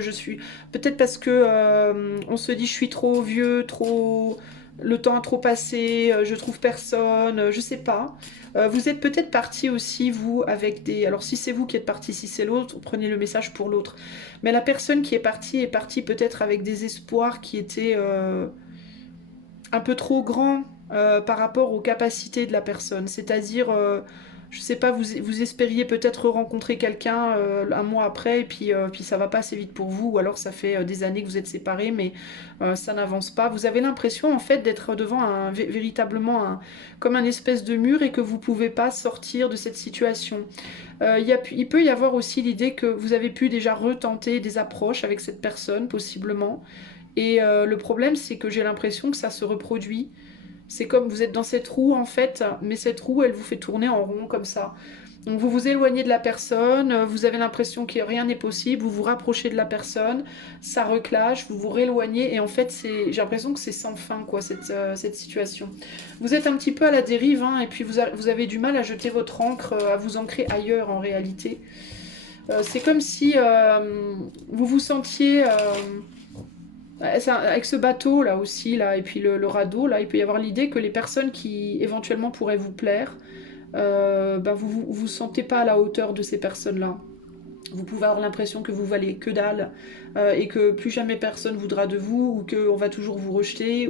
peut-être parce que on se dit je suis trop vieux, trop, le temps a trop passé, je trouve personne, je sais pas. Vous êtes peut-être parti aussi vous avec des, alors si c'est vous qui êtes parti, si c'est l'autre, prenez le message pour l'autre. Mais la personne qui est partie peut-être avec des espoirs qui étaient un peu trop grand par rapport aux capacités de la personne. C'est-à-dire, je sais pas, vous espériez peut-être rencontrer quelqu'un un mois après, et puis ça va pas assez vite pour vous, ou alors ça fait des années que vous êtes séparés, mais ça n'avance pas. Vous avez l'impression en fait d'être devant véritablement comme un espèce de mur et que vous pouvez pas sortir de cette situation. Il peut y avoir aussi l'idée que vous avez pu déjà retenter des approches avec cette personne, possiblement, et le problème, c'est que j'ai l'impression que ça se reproduit. C'est comme vous êtes dans cette roue en fait, mais cette roue, elle vous fait tourner en rond comme ça. Donc vous vous éloignez de la personne, vous avez l'impression que rien n'est possible, vous vous rapprochez de la personne, ça reclash, vous vous rééloignez et en fait j'ai l'impression que c'est sans fin quoi cette situation. Vous êtes un petit peu à la dérive hein, et puis vous avez du mal à jeter votre ancre, à vous ancrer ailleurs en réalité. C'est comme si vous vous sentiez avec ce bateau là aussi, là, et puis le radeau, là, il peut y avoir l'idée que les personnes qui éventuellement pourraient vous plaire, ben vous sentez pas à la hauteur de ces personnes-là. Vous pouvez avoir l'impression que vous valez que dalle et que plus jamais personne voudra de vous ou qu'on va toujours vous rejeter.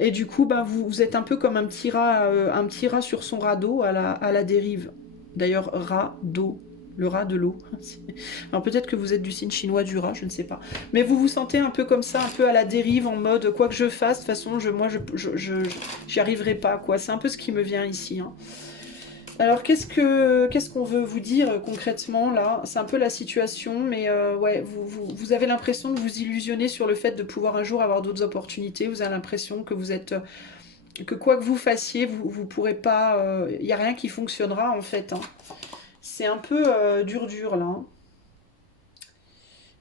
Et du coup, ben, vous êtes un peu comme un petit rat sur son radeau à la dérive. D'ailleurs, rat d'eau, le rat de l'eau. Alors peut-être que vous êtes du signe chinois du rat, je ne sais pas. Mais vous vous sentez un peu comme ça, un peu à la dérive, en mode quoi que je fasse, de toute façon, j'y arriverai pas, quoi. C'est un peu ce qui me vient ici. Hein. Alors qu'est-ce qu'on veut vous dire concrètement là? C'est un peu la situation, mais ouais, vous avez l'impression de vous illusionner sur le fait de pouvoir un jour avoir d'autres opportunités. Vous avez l'impression que vous êtes que quoi que vous fassiez, vous pourrez pas. Il n'y a rien qui fonctionnera en fait. Hein. C'est un peu dur là. Hein.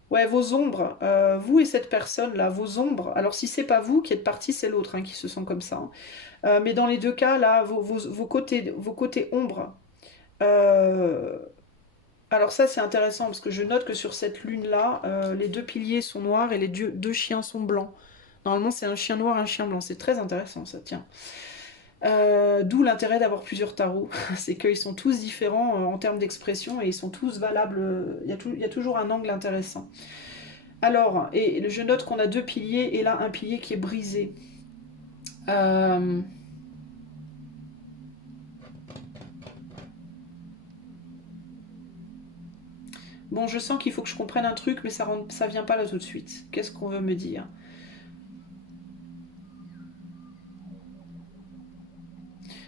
Ouais, vos ombres, vous et cette personne-là, vos ombres. Alors si c'est pas vous qui êtes parti, c'est l'autre hein, qui se sent comme ça. Hein. Mais dans les deux cas, là, vos côtés ombres. euh, alors ça, c'est intéressant parce que je note que sur cette lune-là, les deux piliers sont noirs et les deux chiens sont blancs. Normalement, c'est un chien noir, un chien blanc. C'est très intéressant, ça, tiens. D'où l'intérêt d'avoir plusieurs tarots. C'est qu'ils sont tous différents en termes d'expression et ils sont tous valables. Il y a toujours un angle intéressant. Alors, et je note qu'on a deux piliers et là, un pilier qui est brisé. Euh, Bon, je sens qu'il faut que je comprenne un truc, mais ça vient pas là tout de suite. Qu'est-ce qu'on veut me dire?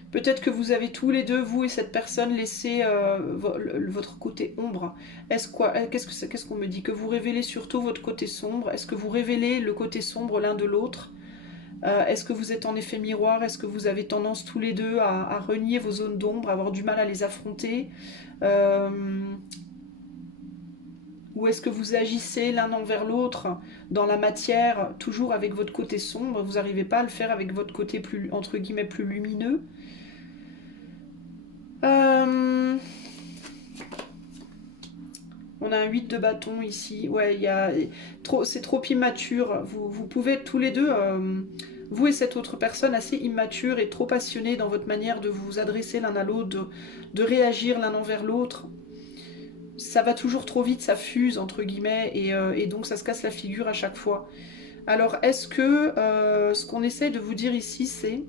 Peut-être que vous avez tous les deux, vous et cette personne, laissé votre côté ombre. Qu'est-ce qu'on me dit? Que vous révélez surtout votre côté sombre? Est-ce que vous révélez le côté sombre l'un de l'autre? Est-ce que vous êtes en effet miroir? Est-ce que vous avez tendance tous les deux à renier vos zones d'ombre, à avoir du mal à les affronter? Euh, ou est-ce que vous agissez l'un envers l'autre dans la matière, toujours avec votre côté sombre? Vous n'arrivez pas à le faire avec votre côté plus, entre guillemets, plus lumineux? Euh, On a un 8 de bâton ici. Ouais, c'est trop immature. Vous pouvez être tous les deux, vous et cette autre personne, assez immature et trop passionnés dans votre manière de vous adresser l'un à l'autre, de réagir l'un envers l'autre. Ça va toujours trop vite, ça fuse, entre guillemets, et donc ça se casse la figure à chaque fois. Alors, est-ce que ce qu'on essaie de vous dire ici, c'est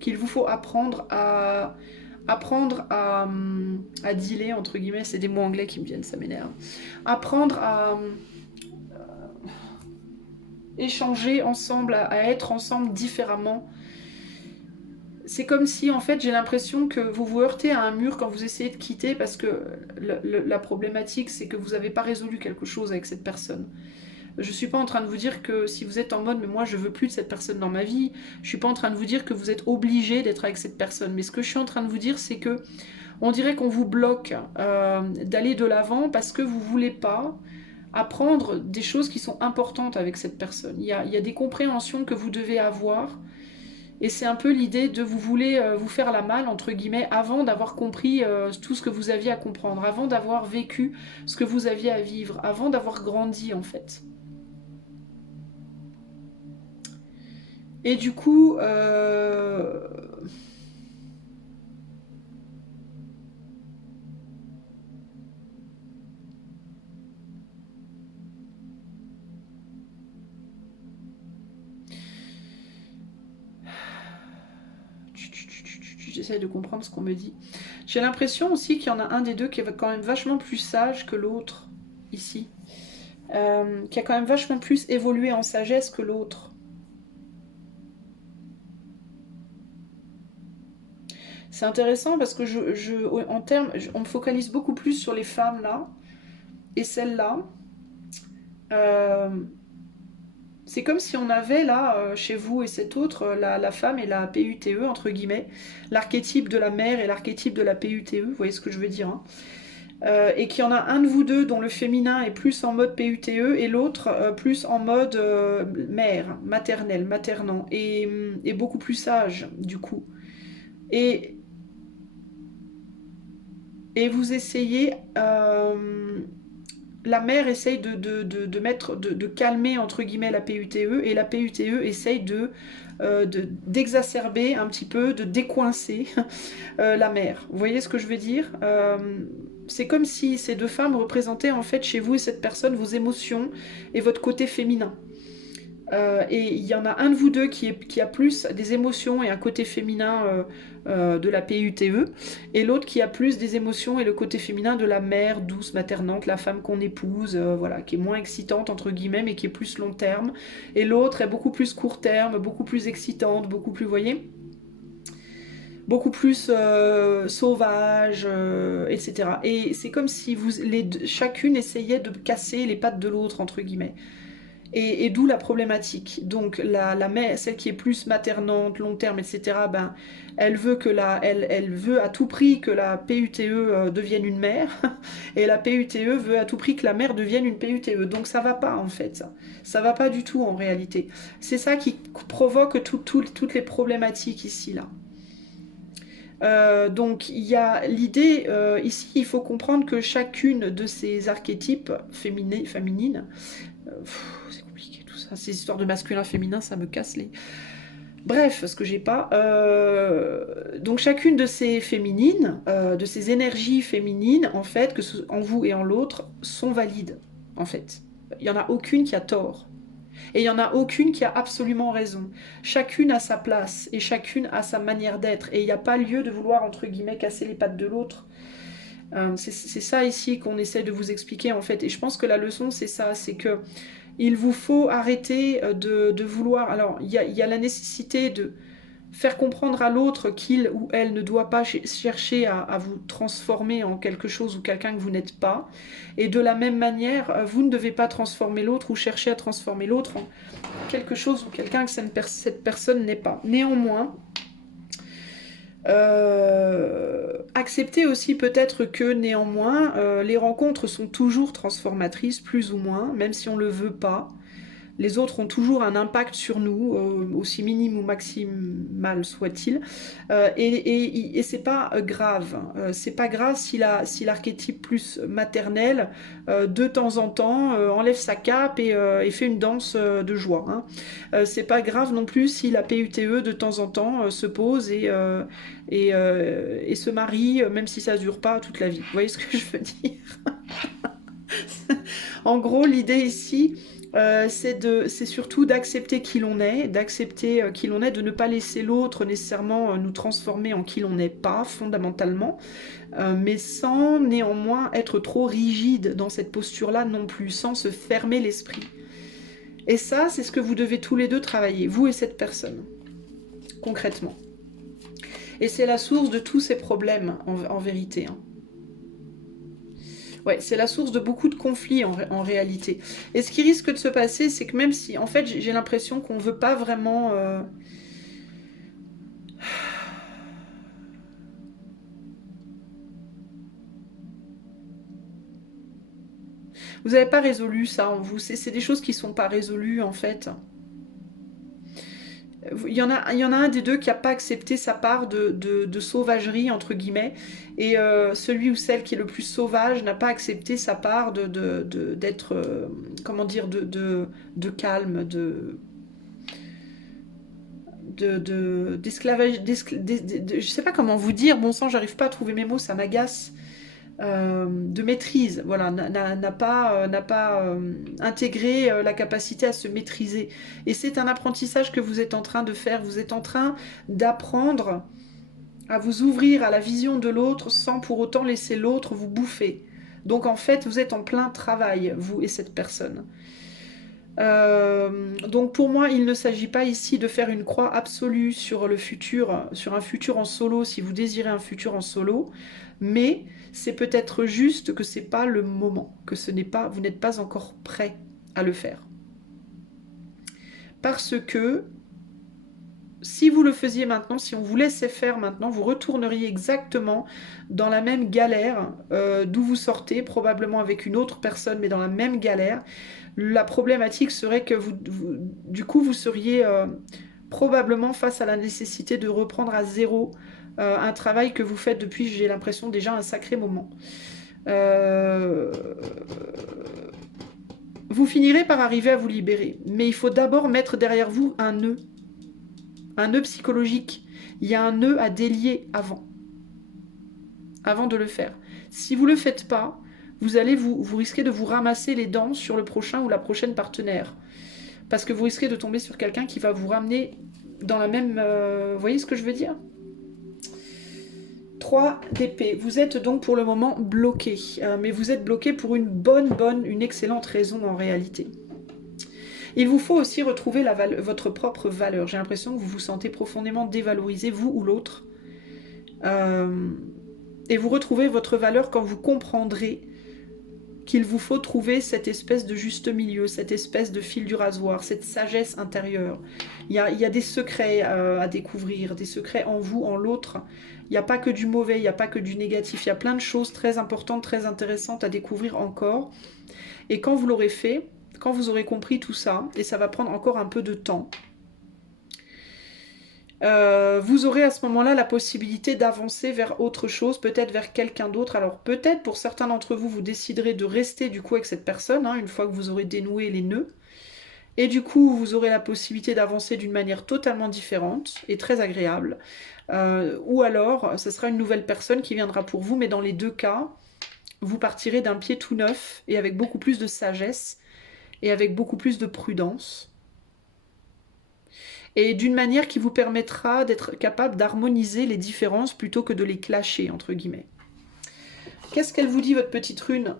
qu'il vous faut apprendre à dealer, entre guillemets, c'est des mots anglais qui me viennent, ça m'énerve. Apprendre à échanger ensemble, à être ensemble différemment. C'est comme si, en fait, j'ai l'impression que vous vous heurtez à un mur quand vous essayez de quitter parce que la problématique, c'est que vous n'avez pas résolu quelque chose avec cette personne. Je suis pas en train de vous dire que si vous êtes en mode mais moi je veux plus de cette personne dans ma vie, je suis pas en train de vous dire que vous êtes obligé d'être avec cette personne. Mais ce que je suis en train de vous dire, c'est que on dirait qu'on vous bloque d'aller de l'avant parce que vous voulez pas apprendre des choses qui sont importantes avec cette personne. Il y a des compréhensions que vous devez avoir. Et c'est un peu l'idée de vous voulez vous faire la malle, entre guillemets, avant d'avoir compris tout ce que vous aviez à comprendre, avant d'avoir vécu ce que vous aviez à vivre, avant d'avoir grandi en fait. Et du coup, j'essaie de comprendre ce qu'on me dit. J'ai l'impression aussi qu'il y en a un des deux qui est quand même vachement plus sage que l'autre, ici. Qui a quand même vachement plus évolué en sagesse que l'autre. C'est intéressant parce que on me focalise beaucoup plus sur les femmes là et celle-là. Euh, c'est comme si on avait là, chez vous et cette autre, la femme et la PUTE, entre guillemets, l'archétype de la mère et l'archétype de la PUTE, vous voyez ce que je veux dire, hein. Et qu'il y en a un de vous deux dont le féminin est plus en mode PUTE et l'autre plus en mode mère, maternelle, maternant, et beaucoup plus sage, du coup. Et, et vous essayez la mère essaye de calmer entre guillemets la PUTE et la PUTE essaye d'exacerber un petit peu, de décoincer la mère. Vous voyez ce que je veux dire? C'est comme si ces deux femmes représentaient en fait chez vous et cette personne vos émotions et votre côté féminin. Et il y en a un de vous deux qui a plus des émotions et un côté féminin de la PUTE, et l'autre qui a plus des émotions et le côté féminin de la mère douce, maternante, la femme qu'on épouse, voilà, qui est moins excitante entre guillemets, mais qui est plus long terme. Et l'autre est beaucoup plus court terme, beaucoup plus excitante, beaucoup plus, vous voyez, beaucoup plus sauvage, etc. Et c'est comme si chacune essayait de casser les pattes de l'autre, entre guillemets. Et d'où la problématique. Donc la mère, celle qui est plus maternante, long terme, etc., ben, elle veut à tout prix que la PUTE devienne une mère, et la PUTE veut à tout prix que la mère devienne une PUTE. Donc ça va pas en fait, ça va pas du tout en réalité. C'est ça qui provoque toutes les problématiques ici là. Donc il y a l'idée, ici il faut comprendre que chacune de ces archétypes féminines, c'est compliqué tout ça, ces histoires de masculin féminin ça me casse les... Bref, ce que j'ai pas. Donc chacune de ces féminines, de ces énergies féminines, en fait, en vous et en l'autre, sont valides, en fait. Il n'y en a aucune qui a tort. Et il n'y en a aucune qui a absolument raison. Chacune a sa place et chacune a sa manière d'être. Et il n'y a pas lieu de vouloir, entre guillemets, casser les pattes de l'autre. C'est ça ici qu'on essaie de vous expliquer en fait. Et je pense que la leçon c'est ça, c'est que il vous faut arrêter de vouloir... Alors il y a la nécessité de faire comprendre à l'autre qu'il ou elle ne doit pas chercher à vous transformer en quelque chose ou quelqu'un que vous n'êtes pas. Et de la même manière, vous ne devez pas transformer l'autre ou chercher à transformer l'autre en quelque chose ou quelqu'un que cette personne n'est pas. Néanmoins, acceptez aussi peut-être que néanmoins, les rencontres sont toujours transformatrices, plus ou moins, même si on ne le veut pas. Les autres ont toujours un impact sur nous, aussi minime ou maximal soit-il, et c'est pas grave. C'est pas grave si l'archétype plus maternel, de temps en temps, enlève sa cape et fait une danse de joie. Hein. C'est pas grave non plus si la PUTE de temps en temps se pose et se marie, même si ça dure pas toute la vie. Vous voyez ce que je veux dire? En gros, l'idée ici, c'est surtout d'accepter qui l'on est, d'accepter qui l'on est, de ne pas laisser l'autre nécessairement nous transformer en qui l'on n'est pas, fondamentalement, mais sans néanmoins être trop rigide dans cette posture-là non plus, sans se fermer l'esprit. Et ça, c'est ce que vous devez tous les deux travailler, vous et cette personne, concrètement. Et c'est la source de tous ces problèmes, en vérité, hein. Ouais, c'est la source de beaucoup de conflits en réalité. Et ce qui risque de se passer, c'est que même si, en fait, j'ai l'impression qu'on ne veut pas vraiment... Vous n'avez pas résolu ça en vous. C'est des choses qui ne sont pas résolues, en fait. Il y en a un des deux qui n'a pas accepté sa part de sauvagerie, entre guillemets, et celui ou celle qui est le plus sauvage n'a pas accepté sa part d'être, comment dire, de calme, d'esclavage, je sais pas comment vous dire, bon sang, j'arrive pas à trouver mes mots, ça m'agace. De maîtrise, voilà, n'a pas intégré la capacité à se maîtriser. Et c'est un apprentissage que vous êtes en train de faire. Vous êtes en train d'apprendre à vous ouvrir à la vision de l'autre sans pour autant laisser l'autre vous bouffer. Donc en fait, vous êtes en plein travail, vous et cette personne. Donc pour moi, il ne s'agit pas ici de faire une croix absolue sur le futur, sur un futur en solo, si vous désirez un futur en solo, mais c'est peut-être juste que c'est pas le moment, que vous n'êtes pas encore prêt à le faire. Parce que si vous le faisiez maintenant, si on vous laissait faire maintenant, vous retourneriez exactement dans la même galère d'où vous sortez, probablement avec une autre personne, mais dans la même galère. La problématique serait que du coup, vous seriez probablement face à la nécessité de reprendre à zéro un travail que vous faites depuis, j'ai l'impression, déjà un sacré moment. Vous finirez par arriver à vous libérer, mais il faut d'abord mettre derrière vous un nœud psychologique. Il y a un nœud à délier avant de le faire. Si vous ne le faites pas, vous risquez de vous ramasser les dents sur le prochain ou la prochaine partenaire. Parce que vous risquez de tomber sur quelqu'un qui va vous ramener dans la même... vous voyez ce que je veux dire? 3 d'épée. Vous êtes donc pour le moment bloqué. Mais vous êtes bloqué pour une excellente raison en réalité. Il vous faut aussi retrouver votre propre valeur. J'ai l'impression que vous vous sentez profondément dévalorisé, vous ou l'autre. Et vous retrouvez votre valeur quand vous comprendrez qu'il vous faut trouver cette espèce de juste milieu, cette espèce de fil du rasoir, cette sagesse intérieure. Il y a des secrets à découvrir, des secrets en vous, en l'autre. Il n'y a pas que du mauvais, il n'y a pas que du négatif. Il y a plein de choses très importantes, très intéressantes à découvrir encore. Et quand vous l'aurez fait, quand vous aurez compris tout ça, et ça va prendre encore un peu de temps, vous aurez à ce moment-là la possibilité d'avancer vers autre chose, peut-être vers quelqu'un d'autre. Alors peut-être pour certains d'entre vous, vous déciderez de rester du coup avec cette personne, hein, une fois que vous aurez dénoué les nœuds. Et du coup, vous aurez la possibilité d'avancer d'une manière totalement différente et très agréable. Ou alors, ce sera une nouvelle personne qui viendra pour vous, mais dans les deux cas, vous partirez d'un pied tout neuf et avec beaucoup plus de sagesse et avec beaucoup plus de prudence. Et d'une manière qui vous permettra d'être capable d'harmoniser les différences plutôt que de les clasher, entre guillemets. Qu'est-ce qu'elle vous dit, votre petite rune?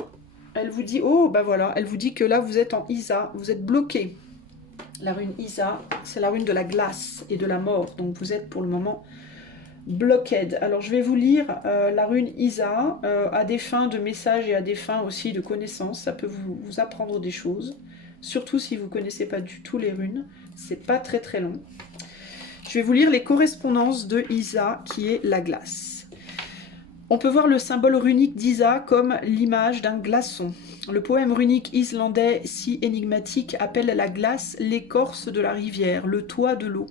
Elle vous dit, oh, bah voilà, elle vous dit que là, vous êtes en Isa, vous êtes bloqué. La rune Isa, c'est la rune de la glace et de la mort. Donc, vous êtes pour le moment blocked. Alors, je vais vous lire la rune Isa à des fins de message et à des fins aussi de connaissance. Ça peut vous apprendre des choses. Surtout si vous ne connaissez pas du tout les runes. C'est pas très très long. Je vais vous lire les correspondances de Isa, qui est la glace. On peut voir le symbole runique d'Isa comme l'image d'un glaçon. Le poème runique islandais si énigmatique appelle la glace l'écorce de la rivière, le toit de l'eau.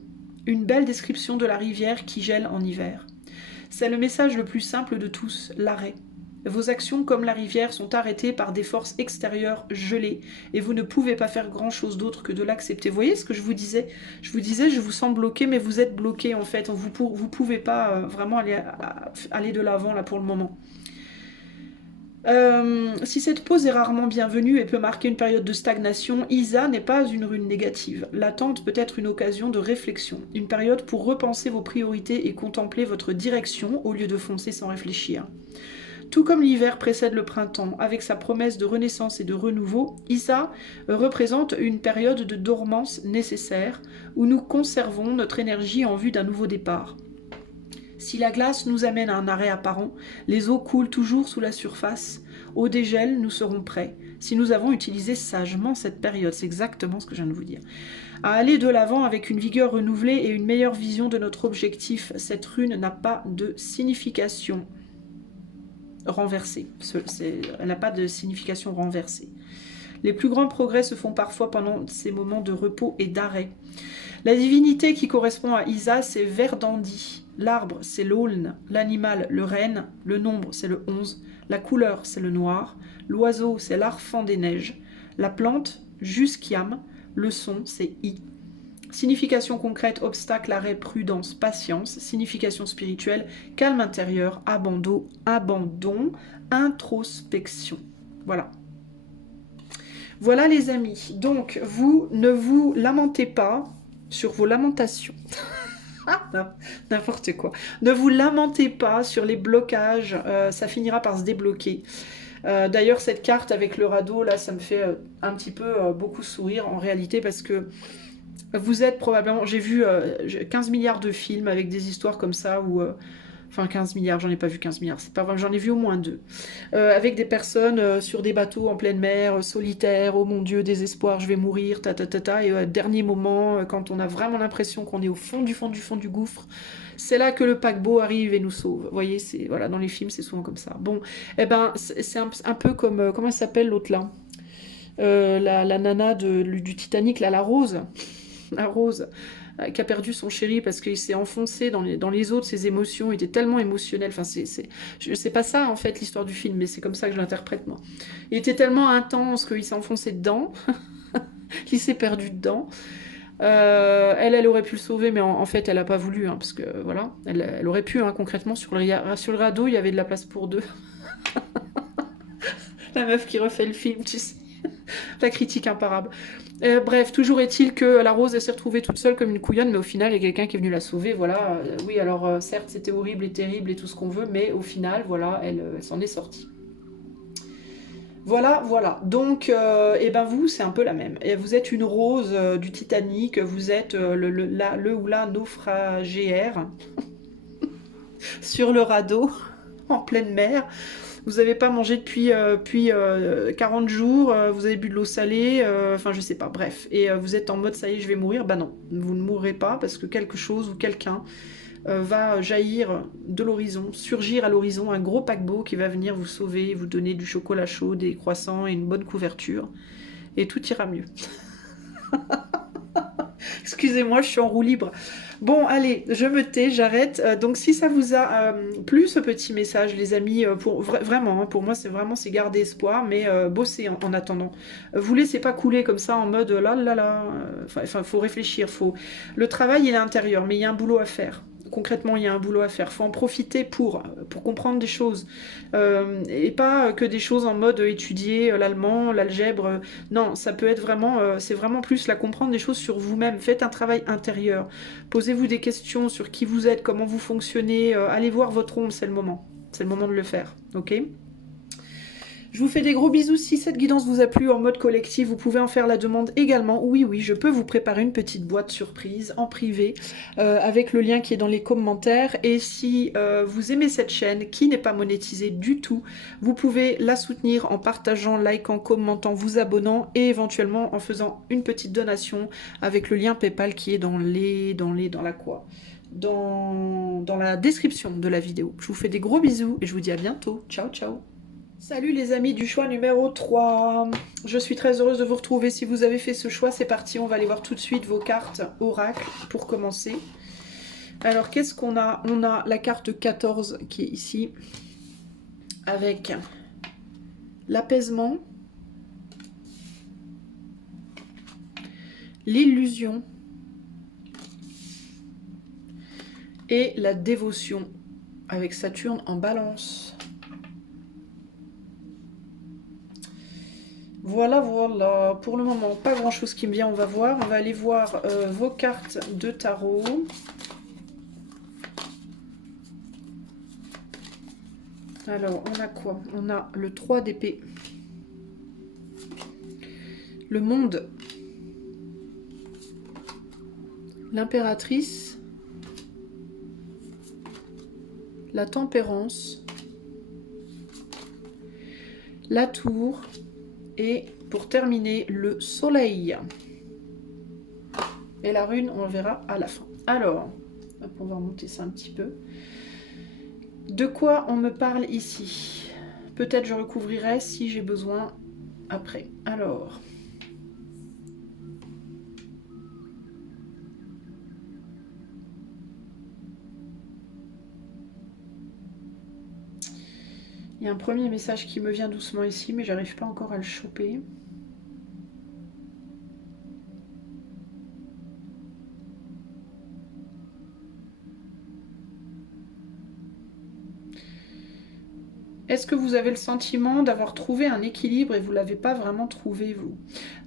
Une belle description de la rivière qui gèle en hiver. C'est le message le plus simple de tous, l'arrêt. Vos actions comme la rivière sont arrêtées par des forces extérieures gelées et vous ne pouvez pas faire grand-chose d'autre que de l'accepter. Vous voyez ce que je vous disais? Je vous disais, je vous sens bloqué, mais vous êtes bloqué en fait. Vous pouvez pas vraiment aller de l'avant là pour le moment. Si cette pause est rarement bienvenue et peut marquer une période de stagnation, Isa n'est pas une rune négative. L'attente peut être une occasion de réflexion, une période pour repenser vos priorités et contempler votre direction au lieu de foncer sans réfléchir. Tout comme l'hiver précède le printemps, avec sa promesse de renaissance et de renouveau, Isa représente une période de dormance nécessaire, où nous conservons notre énergie en vue d'un nouveau départ. Si la glace nous amène à un arrêt apparent, les eaux coulent toujours sous la surface. Au dégel, nous serons prêts, si nous avons utilisé sagement cette période. C'est exactement ce que je viens de vous dire. À aller de l'avant avec une vigueur renouvelée et une meilleure vision de notre objectif. Cette rune n'a pas de signification renversée. Elle n'a pas de signification renversée. Les plus grands progrès se font parfois pendant ces moments de repos et d'arrêt. La divinité qui correspond à Isa, c'est Verdandi. L'arbre, c'est l'aulne. L'animal, le renne. Le nombre, c'est le 11. La couleur, c'est le noir. L'oiseau, c'est l'arfan des neiges. La plante, Jusquiam. Le son, c'est I. Signification concrète, obstacle, arrêt, prudence, patience. Signification spirituelle, calme intérieur, abandon, introspection. Voilà. Voilà les amis. Donc, vous ne vous lamentez pas sur vos lamentations. N'importe quoi. Ne vous lamentez pas sur les blocages. Ça finira par se débloquer. D'ailleurs, cette carte avec le radeau, là, ça me fait un petit peu beaucoup sourire en réalité parce que vous êtes probablement... J'ai vu 15 milliards de films avec des histoires comme ça où... Enfin, 15 milliards, j'en ai pas vu 15 milliards, c'est pas vrai, j'en ai vu au moins 2. Avec des personnes sur des bateaux en pleine mer, solitaires, oh mon Dieu, désespoir, je vais mourir, et dernier moment, quand on a vraiment l'impression qu'on est au fond du gouffre, c'est là que le paquebot arrive et nous sauve. Vous voyez, voilà, dans les films, c'est souvent comme ça. Bon, eh ben, c'est un peu comme, comment elle s'appelle l'autre là la nana du Titanic, là, la Rose. La Rose. Qui a perdu son chéri parce qu'il s'est enfoncé dans les eaux de ses émotions, il était tellement émotionnel, enfin c'est pas ça en fait l'histoire du film, mais c'est comme ça que je l'interprète moi. Il était tellement intense qu'il s'est enfoncé dedans, qu'il s'est perdu dedans. Elle aurait pu le sauver, mais en fait elle a pas voulu, hein, parce que voilà, elle aurait pu, hein, concrètement, sur le radeau il y avait de la place pour 2. La meuf qui refait le film, tu sais. La critique imparable. Bref, toujours est-il que la Rose, elle s'est retrouvée toute seule comme une couillonne, mais au final, il y a quelqu'un qui est venu la sauver, voilà. Oui, alors, certes, c'était horrible et terrible et tout ce qu'on veut, mais au final, voilà, elle s'en est sortie. Voilà, voilà. Donc, et ben vous, c'est un peu la même. Et vous êtes une rose du Titanic, vous êtes le ou la naufragéaire sur le radeau, en pleine mer. Vous n'avez pas mangé depuis 40 jours, vous avez bu de l'eau salée, enfin je sais pas, bref. Et vous êtes en mode ça y est, je vais mourir. Bah non, vous ne mourrez pas parce que quelque chose ou quelqu'un va jaillir de l'horizon, surgir à l'horizon, un gros paquebot qui va venir vous sauver, vous donner du chocolat chaud, des croissants et une bonne couverture. Et tout ira mieux. Excusez-moi, je suis en roue libre. Bon, allez, je me tais, j'arrête. Donc, si ça vous a plu, ce petit message, les amis, vraiment, hein, pour moi, c'est garder espoir, mais bossez en attendant. Vous laissez pas couler comme ça en mode là, là, là. Enfin, faut réfléchir. Le travail, il est intérieur, mais il y a un boulot à faire. Concrètement, il y a un boulot à faire. Il faut en profiter pour comprendre des choses. Et pas que des choses en mode étudier l'allemand, l'algèbre. Non, ça peut être vraiment... c'est vraiment plus la comprendre des choses sur vous-même. Faites un travail intérieur. Posez-vous des questions sur qui vous êtes, comment vous fonctionnez. Allez voir votre ombre, c'est le moment. C'est le moment de le faire. Ok ? Je vous fais des gros bisous. Si cette guidance vous a plu en mode collectif, vous pouvez en faire la demande également. Oui, oui, je peux vous préparer une petite boîte surprise en privé avec le lien qui est dans les commentaires. Et si vous aimez cette chaîne qui n'est pas monétisée du tout, vous pouvez la soutenir en partageant, likant, commentant, vous abonnant et éventuellement en faisant une petite donation avec le lien PayPal qui est dans la description de la vidéo. Je vous fais des gros bisous et je vous dis à bientôt. Ciao, ciao. Salut les amis du choix numéro 3. Je suis très heureuse de vous retrouver. Si vous avez fait ce choix, c'est parti. On va aller voir tout de suite vos cartes oracle pour commencer. Alors, qu'est-ce qu'on a? On a la carte 14 qui est ici avec l'apaisement, l'illusion et la dévotion avec Saturne en balance. Voilà, voilà. Pour le moment, pas grand-chose qui me vient. On va voir. On va aller voir vos cartes de tarot. Alors, on a quoi? On a le 3 d'épée. Le monde. L'impératrice. La tempérance. La tour. Et pour terminer, le soleil. Et la rune, on le verra à la fin. Alors, on va remonter ça un petit peu. De quoi on me parle ici? Peut-être je recouvrirai si j'ai besoin après. Alors. Il y a un premier message qui me vient doucement ici, mais j'arrive pas encore à le choper. Est-ce que vous avez le sentiment d'avoir trouvé un équilibre et vous ne l'avez pas vraiment trouvé, vous?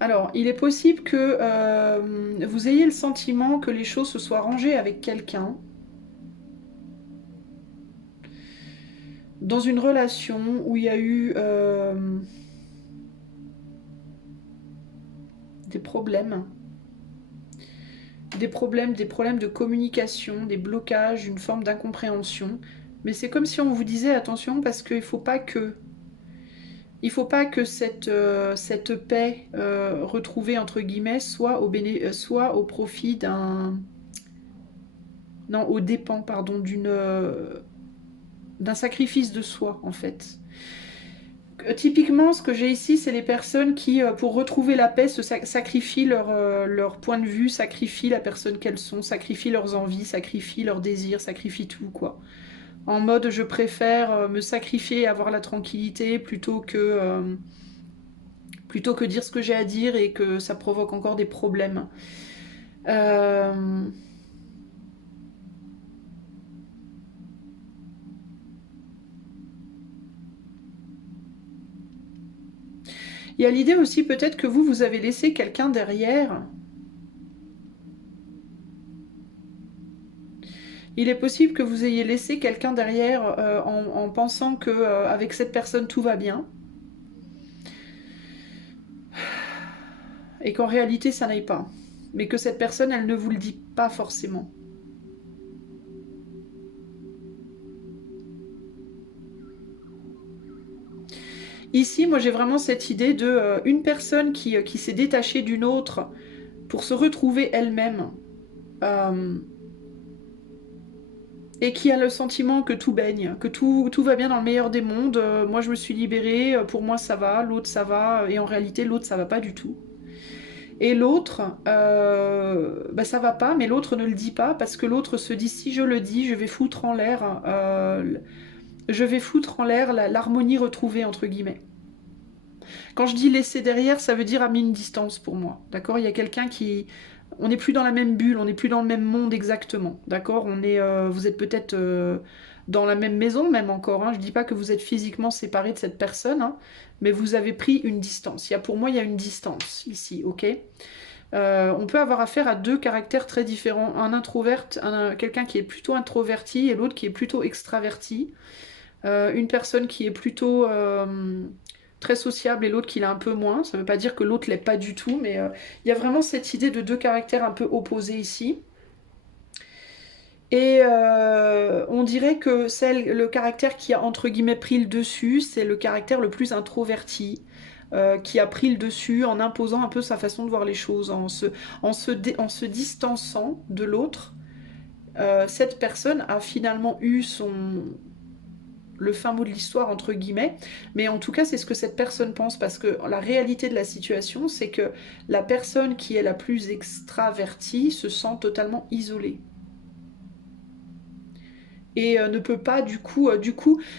Alors, il est possible que vous ayez le sentiment que les choses se soient rangées avec quelqu'un. Dans une relation où il y a eu des problèmes. Des problèmes de communication, des blocages, une forme d'incompréhension. Mais c'est comme si on vous disait attention parce qu'il ne faut pas que... Il faut pas que cette paix retrouvée entre guillemets soit au profit d'un... Non, au dépens, pardon, d'un sacrifice de soi, en fait. Typiquement, ce que j'ai ici, c'est les personnes qui, pour retrouver la paix, sacrifient leur point de vue, sacrifient la personne qu'elles sont, sacrifient leurs envies, sacrifient leurs désirs, sacrifient tout, quoi. En mode, je préfère me sacrifier et avoir la tranquillité plutôt que dire ce que j'ai à dire et que ça provoque encore des problèmes. Il y a l'idée aussi peut-être que vous avez laissé quelqu'un derrière. Il est possible que vous ayez laissé quelqu'un derrière en pensant qu'avec cette personne tout va bien. Et qu'en réalité ça n'aille pas. Mais que cette personne, elle ne vous le dit pas forcément. Ici, moi j'ai vraiment cette idée de une personne qui s'est détachée d'une autre pour se retrouver elle-même. Et qui a le sentiment que tout baigne, que tout va bien dans le meilleur des mondes. Moi je me suis libérée, pour moi ça va, l'autre ça va, et en réalité l'autre ça va pas du tout. Et l'autre, bah, ça va pas, mais l'autre ne le dit pas, parce que l'autre se dit si je le dis, je vais foutre en l'air l'harmonie retrouvée entre guillemets. Quand je dis laisser derrière, ça veut dire à mis une distance pour moi. D'accord? Il y a quelqu'un qui... On n'est plus dans la même bulle, on n'est plus dans le même monde exactement. D'accord? Vous êtes peut-être dans la même maison, même encore. Hein. Je ne dis pas que vous êtes physiquement séparés de cette personne, hein, mais vous avez pris une distance. Pour moi, il y a une distance ici, ok? On peut avoir affaire à deux caractères très différents. Quelqu'un qui est plutôt introverti et l'autre qui est plutôt extraverti. Une personne qui est plutôt très sociable et l'autre qui l'est un peu moins. Ça ne veut pas dire que l'autre l'est pas du tout, mais il y a vraiment cette idée de deux caractères un peu opposés ici. Et on dirait que le caractère qui a entre guillemets pris le dessus, c'est le caractère le plus introverti, qui a pris le dessus en imposant un peu sa façon de voir les choses, en se distançant de l'autre. Cette personne a finalement eu le fin mot de l'histoire entre guillemets, mais en tout cas c'est ce que cette personne pense, parce que la réalité de la situation, c'est que la personne qui est la plus extravertie se sent totalement isolée. Et ne peut pas du coup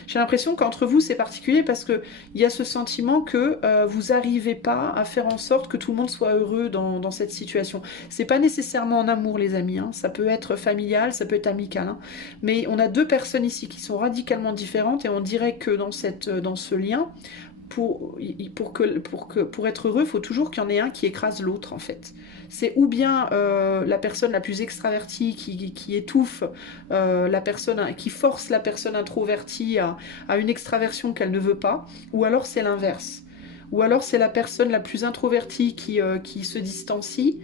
j'ai l'impression qu'entre vous c'est particulier parce que il y a ce sentiment que vous n'arrivez pas à faire en sorte que tout le monde soit heureux dans cette situation. C'est pas nécessairement en amour les amis, hein. Ça peut être familial, ça peut être amical, hein. Mais on a deux personnes ici qui sont radicalement différentes et on dirait que dans ce lien, pour être heureux, il faut toujours qu'il y en ait un qui écrase l'autre en fait. C'est ou bien la personne la plus extravertie qui étouffe la personne, qui force la personne introvertie à une extraversion qu'elle ne veut pas, ou alors c'est l'inverse. Ou alors c'est la personne la plus introvertie qui se distancie,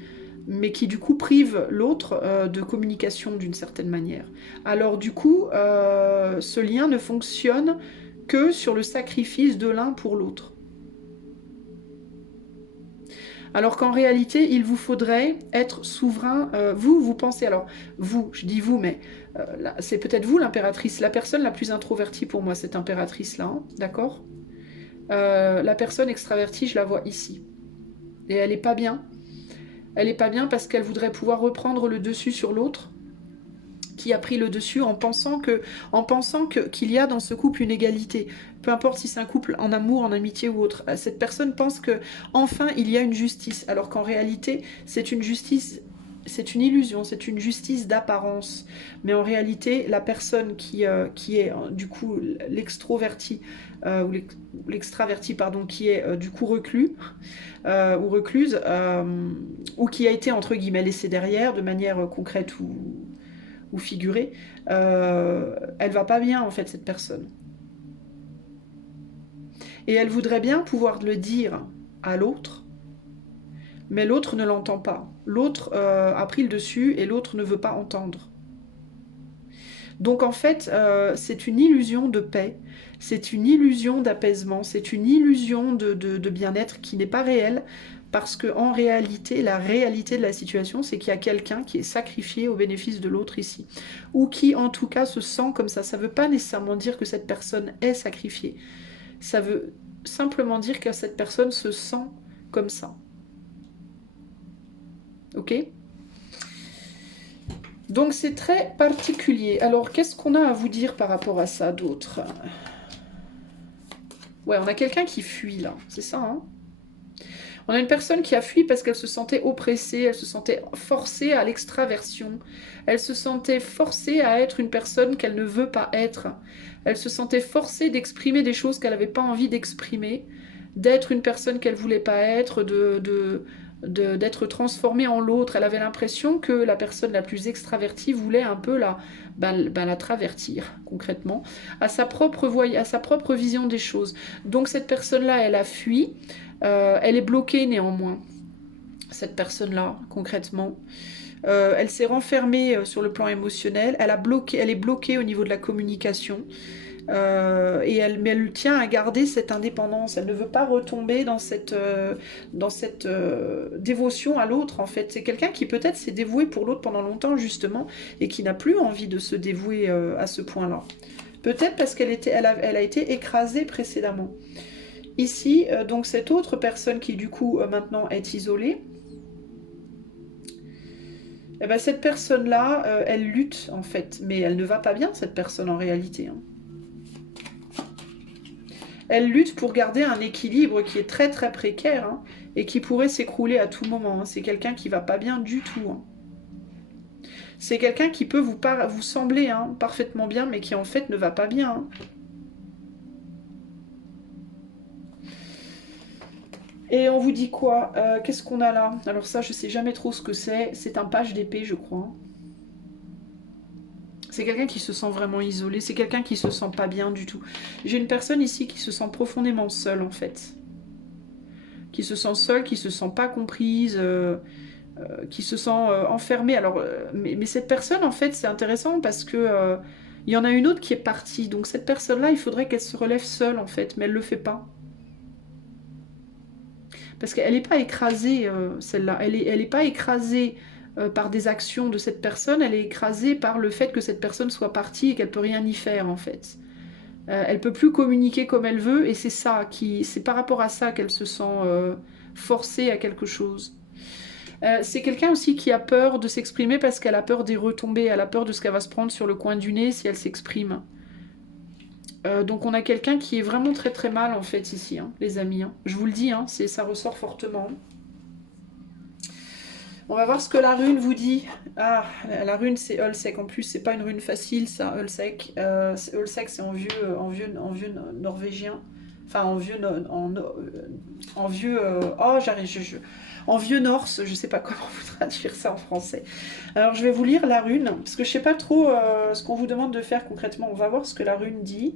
mais qui du coup prive l'autre de communication d'une certaine manière. Alors du coup, ce lien ne fonctionne que sur le sacrifice de l'un pour l'autre. Alors qu'en réalité, il vous faudrait être souverain. Vous pensez, alors vous, je dis vous, mais c'est peut-être vous l'impératrice, la personne la plus introvertie pour moi, cette impératrice-là, hein, d'accord. La personne extravertie, je la vois ici. Et elle n'est pas bien. Elle n'est pas bien parce qu'elle voudrait pouvoir reprendre le dessus sur l'autre, qui a pris le dessus en pensant qu'il y a dans ce couple une égalité. Peu importe si c'est un couple en amour, en amitié ou autre. Cette personne pense que enfin il y a une justice, alors qu'en réalité c'est une justice, c'est une illusion, c'est une justice d'apparence. Mais en réalité, la personne qui est du coup l'extroverti ou l'extraverti, pardon, qui est du coup reclus ou recluse, ou qui a été entre guillemets laissée derrière de manière concrète ou figurée, elle va pas bien en fait cette personne. Et elle voudrait bien pouvoir le dire à l'autre, mais l'autre ne l'entend pas. L'autre a pris le dessus et l'autre ne veut pas entendre. Donc en fait, c'est une illusion de paix, c'est une illusion d'apaisement, c'est une illusion de bien-être qui n'est pas réelle, parce qu'en réalité, la réalité de la situation, c'est qu'il y a quelqu'un qui est sacrifié au bénéfice de l'autre ici, ou qui en tout cas se sent comme ça. Ça ne veut pas nécessairement dire que cette personne est sacrifiée, ça veut simplement dire que cette personne se sent comme ça. Ok ? Donc c'est très particulier. Alors qu'est-ce qu'on a à vous dire par rapport à ça d'autre ? Ouais, on a quelqu'un qui fuit là, c'est ça, hein ? On a une personne qui a fui parce qu'elle se sentait oppressée, elle se sentait forcée à l'extraversion, elle se sentait forcée à être une personne qu'elle ne veut pas être, elle se sentait forcée d'exprimer des choses qu'elle n'avait pas envie d'exprimer, d'être une personne qu'elle voulait pas être, d'être transformée en l'autre. Elle avait l'impression que la personne la plus extravertie voulait un peu la travertir concrètement à sa propre vision des choses. Donc cette personne-là, elle a fui, elle est bloquée néanmoins, cette personne-là concrètement. Elle s'est renfermée sur le plan émotionnel, elle est bloquée au niveau de la communication. Mais elle tient à garder cette indépendance. Elle ne veut pas retomber dans cette dévotion à l'autre, en fait. C'est quelqu'un qui peut-être s'est dévoué pour l'autre pendant longtemps, justement, et qui n'a plus envie de se dévouer à ce point-là. Peut-être parce elle a été écrasée précédemment. Ici, donc cette autre personne qui, du coup, maintenant est isolée, eh ben, cette personne-là, elle lutte, en fait. Mais elle ne va pas bien, cette personne, en réalité, hein. Elle lutte pour garder un équilibre qui est très très précaire, hein, et qui pourrait s'écrouler à tout moment, hein. C'est quelqu'un qui va pas bien du tout, hein. C'est quelqu'un qui peut vous sembler, hein, parfaitement bien, mais qui en fait ne va pas bien, hein. Et on vous dit quoi? Qu'est-ce qu'on a là? Alors ça, je sais jamais trop ce que c'est. C'est un page d'épée, je crois. C'est quelqu'un qui se sent vraiment isolé, c'est quelqu'un qui se sent pas bien du tout. J'ai une personne ici qui se sent profondément seule en fait. Qui se sent seule, qui se sent pas comprise, qui se sent enfermée. Alors, mais cette personne en fait c'est intéressant parce que il y en a une autre qui est partie. Donc cette personne-là, il faudrait qu'elle se relève seule en fait, mais elle le fait pas. Parce qu'elle n'est pas écrasée, celle-là. Elle est pas écrasée par des actions de cette personne, elle est écrasée par le fait que cette personne soit partie et qu'elle peut rien y faire, en fait. Elle peut plus communiquer comme elle veut, et c'est par rapport à ça qu'elle se sent forcée à quelque chose. C'est quelqu'un aussi qui a peur de s'exprimer parce qu'elle a peur des retombées, elle a peur de ce qu'elle va se prendre sur le coin du nez si elle s'exprime. Donc on a quelqu'un qui est vraiment très très mal en fait ici, hein, les amis. Hein. Je vous le dis, hein, ça ressort fortement. On va voir ce que la rune vous dit. Ah, la rune c'est Ulsec. En plus, c'est pas une rune facile, ça, Ulsec. Ulsec, c'est en vieux norvégien. Enfin, en vieux. Oh, en vieux norse. Je sais pas comment vous traduire ça en français. Alors, je vais vous lire la rune parce que je sais pas trop ce qu'on vous demande de faire concrètement. On va voir ce que la rune dit.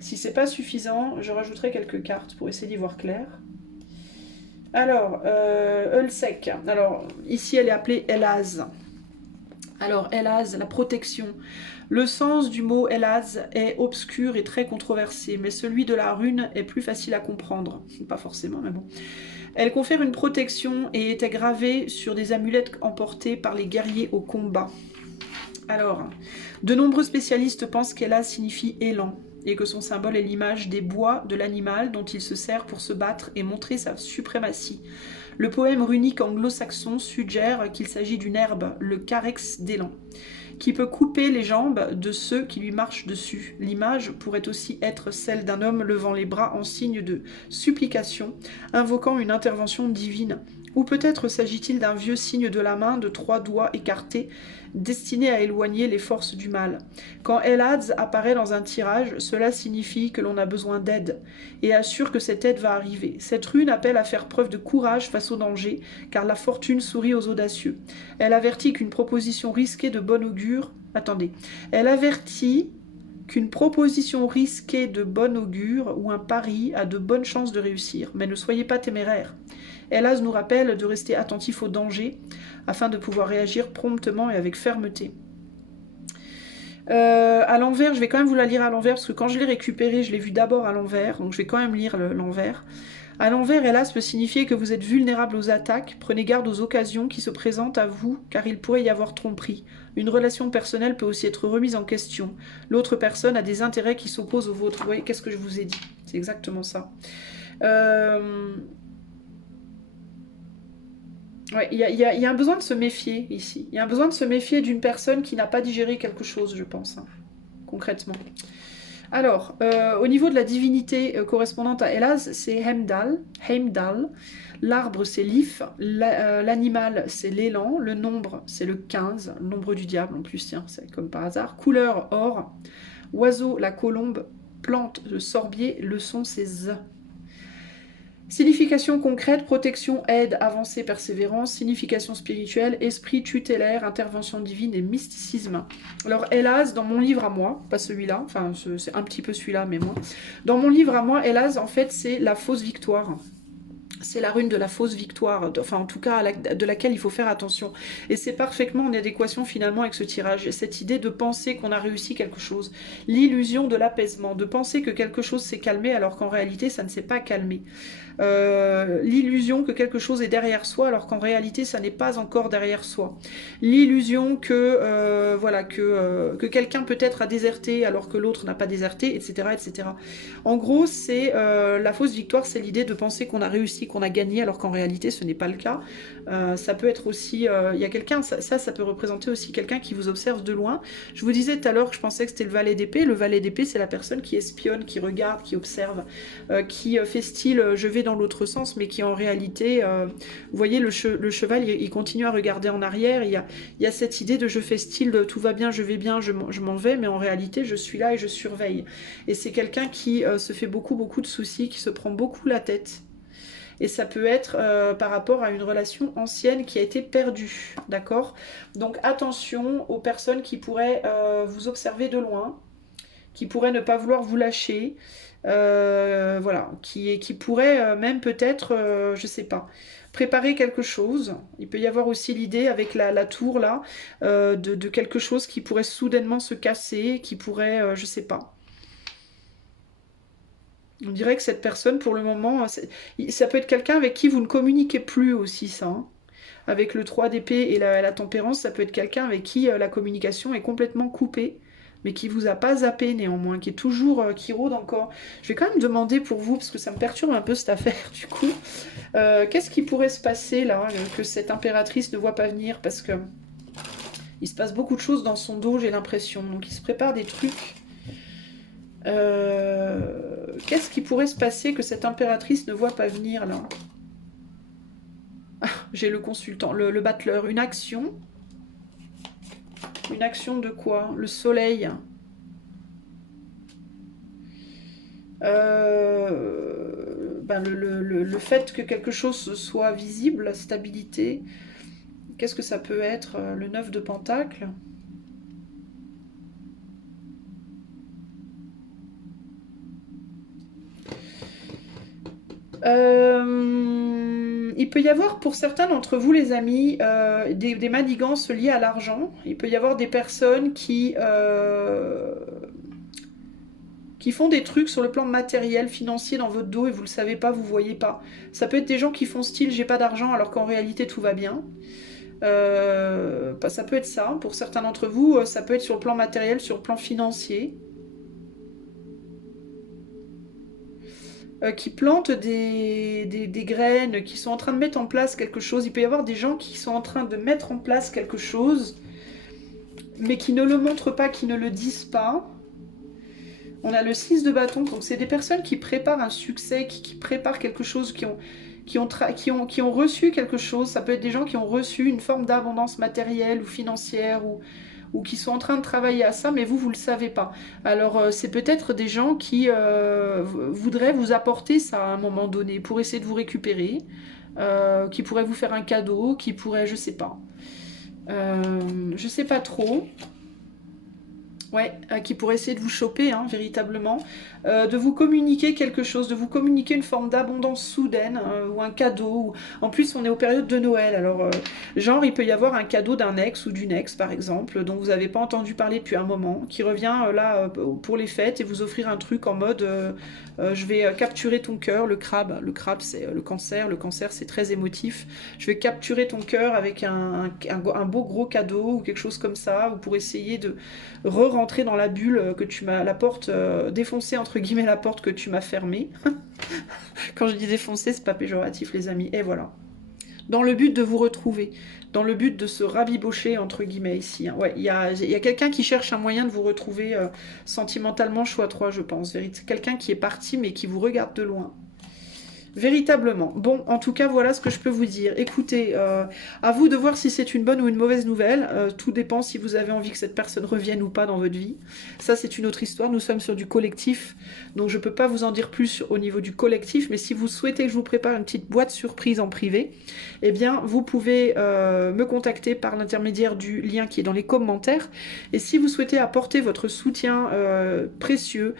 Si c'est pas suffisant, je rajouterai quelques cartes pour essayer d'y voir clair. Alors, Ulsec. Alors, ici, elle est appelée Elaz. Alors, Elaz, la protection. Le sens du mot Elaz est obscur et très controversé, mais celui de la rune est plus facile à comprendre. Pas forcément, mais bon. Elle confère une protection et était gravée sur des amulettes emportées par les guerriers au combat. Alors, de nombreux spécialistes pensent qu'Elaz signifie élan, et que son symbole est l'image des bois de l'animal dont il se sert pour se battre et montrer sa suprématie. Le poème runique anglo-saxon suggère qu'il s'agit d'une herbe, le carex d'élan, qui peut couper les jambes de ceux qui lui marchent dessus. L'image pourrait aussi être celle d'un homme levant les bras en signe de supplication, invoquant une intervention divine. Ou peut-être s'agit-il d'un vieux signe de la main de 3 doigts écartés, destiné à éloigner les forces du mal. Quand Elaz apparaît dans un tirage, cela signifie que l'on a besoin d'aide, et assure que cette aide va arriver. Cette rune appelle à faire preuve de courage face au danger, car la fortune sourit aux audacieux. Elle avertit qu'une proposition risquée de bon augure... Attendez. Elle avertit qu'une proposition risquée de bon augure ou un pari a de bonnes chances de réussir, mais ne soyez pas téméraires. Elaz nous rappelle de rester attentif au danger afin de pouvoir réagir promptement et avec fermeté. À l'envers, je vais quand même vous la lire à l'envers parce que quand je l'ai récupérée, je l'ai vue d'abord à l'envers, donc je vais quand même lire l'envers. À l'envers, Elaz peut signifier que vous êtes vulnérable aux attaques, prenez garde aux occasions qui se présentent à vous car il pourrait y avoir tromperie. Une relation personnelle peut aussi être remise en question. L'autre personne a des intérêts qui s'opposent aux vôtres. Vous voyez, qu'est-ce que je vous ai dit? C'est exactement ça. Ouais, il y a un besoin de se méfier ici. Il y a un besoin de se méfier d'une personne qui n'a pas digéré quelque chose, je pense, hein, concrètement. Alors, au niveau de la divinité correspondante à Elaz, c'est Heimdall. L'arbre, c'est l'if. L'animal, c'est l'élan. Le nombre, c'est le 15. Le nombre du diable, en plus, tiens, c'est comme par hasard. Couleur, or. Oiseau, la colombe. Plante, le sorbier. Le son, c'est z. Signification concrète, protection, aide, avancée, persévérance. Signification spirituelle, esprit tutélaire, intervention divine et mysticisme. Alors Elaz, dans mon livre à moi, pas celui-là, enfin c'est un petit peu celui-là, mais moi. Dans mon livre à moi, Elaz, en fait, c'est la fausse victoire. C'est la rune de la fausse victoire, enfin en tout cas de laquelle il faut faire attention. Et c'est parfaitement en adéquation finalement avec ce tirage. Cette idée de penser qu'on a réussi quelque chose. L'illusion de l'apaisement, de penser que quelque chose s'est calmé alors qu'en réalité ça ne s'est pas calmé. L'illusion que quelque chose est derrière soi alors qu'en réalité ça n'est pas encore derrière soi. L'illusion que voilà que quelqu'un peut-être a déserté alors que l'autre n'a pas déserté, etc., etc. En gros, c'est la fausse victoire, c'est l'idée de penser qu'on a réussi, qu'on a gagné alors qu'en réalité ce n'est pas le cas. Ça peut être aussi, il y a quelqu'un, ça peut représenter aussi quelqu'un qui vous observe de loin. Je vous disais tout à l'heure que je pensais que c'était le valet d'épée. Le valet d'épée, c'est la personne qui espionne, qui regarde, qui observe, qui fait style je vais dans l'autre sens, mais qui en réalité, vous voyez, le cheval, il continue à regarder en arrière. Il y a cette idée de je fais style de tout va bien, je vais bien, je m'en vais, mais en réalité, je suis là et je surveille. Et c'est quelqu'un qui se fait beaucoup de soucis, qui se prend beaucoup la tête. et ça peut être par rapport à une relation ancienne qui a été perdue, d'accord? Donc attention aux personnes qui pourraient vous observer de loin, qui pourraient ne pas vouloir vous lâcher, voilà, qui pourraient même peut-être, je sais pas, préparer quelque chose. Il peut y avoir aussi l'idée avec la tour là, de quelque chose qui pourrait soudainement se casser, qui pourrait, je sais pas. On dirait que cette personne, pour le moment, ça peut être quelqu'un avec qui vous ne communiquez plus aussi, ça. Hein. Avec le 3 d'épée et la tempérance, ça peut être quelqu'un avec qui la communication est complètement coupée, mais qui vous a pas zappé néanmoins, qui est toujours, qui rôde encore. Je vais quand même demander pour vous, parce que ça me perturbe un peu cette affaire, du coup. Qu'est-ce qui pourrait se passer là, que cette impératrice ne voit pas venir? Parce que il se passe beaucoup de choses dans son dos, j'ai l'impression. Donc il se prépare des trucs. Qu'est-ce qui pourrait se passer que cette impératrice ne voit pas venir là? Ah, j'ai le consultant, le battleur. Une action. Une action de quoi? Le soleil. Ben le fait que quelque chose soit visible, la stabilité. Qu'est-ce que ça peut être? Le 9 de Pentacle. Il peut y avoir pour certains d'entre vous, les amis, des manigances liées à l'argent. Il peut y avoir des personnes qui font des trucs sur le plan matériel, financier dans votre dos et vous le savez pas, vous voyez pas. Ça peut être des gens qui font style j'ai pas d'argent alors qu'en réalité tout va bien. Ça peut être ça. Pour certains d'entre vous, ça peut être sur le plan matériel, sur le plan financier. Qui plantent des graines, qui sont en train de mettre en place quelque chose. Il peut y avoir des gens qui sont en train de mettre en place quelque chose, mais qui ne le montrent pas, qui ne le disent pas. On a le 6 de bâton, donc c'est des personnes qui préparent un succès, qui préparent quelque chose, qui ont reçu quelque chose. Ça peut être des gens qui ont reçu une forme d'abondance matérielle ou financière, ou qui sont en train de travailler à ça, mais vous ne le savez pas. Alors, c'est peut-être des gens qui voudraient vous apporter ça à un moment donné, pour essayer de vous récupérer, qui pourraient vous faire un cadeau, qui pourraient, je sais pas. Je sais pas trop. Ouais, qui pourrait essayer de vous choper, hein, véritablement, de vous communiquer quelque chose, de vous communiquer une forme d'abondance soudaine, ou un cadeau. En plus, on est aux périodes de Noël, alors genre il peut y avoir un cadeau d'un ex ou d'une ex, par exemple, dont vous n'avez pas entendu parler depuis un moment, qui revient là pour les fêtes et vous offrir un truc en mode je vais capturer ton cœur, le crabe c'est le cancer c'est très émotif, je vais capturer ton cœur avec un beau gros cadeau ou quelque chose comme ça, ou pour essayer de re-rentrer dans la bulle que tu m'as, la porte, défoncer entre guillemets la porte que tu m'as fermée. Quand je dis défoncer, c'est pas péjoratif les amis, et voilà. Dans le but de vous retrouver, dans le but de se rabibocher entre guillemets ici. Hein. Ouais, il y a quelqu'un qui cherche un moyen de vous retrouver sentimentalement, choix 3 je pense. Quelqu'un qui est parti mais qui vous regarde de loin. Véritablement. Bon, en tout cas, voilà ce que je peux vous dire. Écoutez, à vous de voir si c'est une bonne ou une mauvaise nouvelle. Tout dépend si vous avez envie que cette personne revienne ou pas dans votre vie. Ça, c'est une autre histoire. Nous sommes sur du collectif, donc je ne peux pas vous en dire plus au niveau du collectif. Mais si vous souhaitez que je vous prépare une petite boîte surprise en privé, eh bien, vous pouvez me contacter par l'intermédiaire du lien qui est dans les commentaires. Et si vous souhaitez apporter votre soutien précieux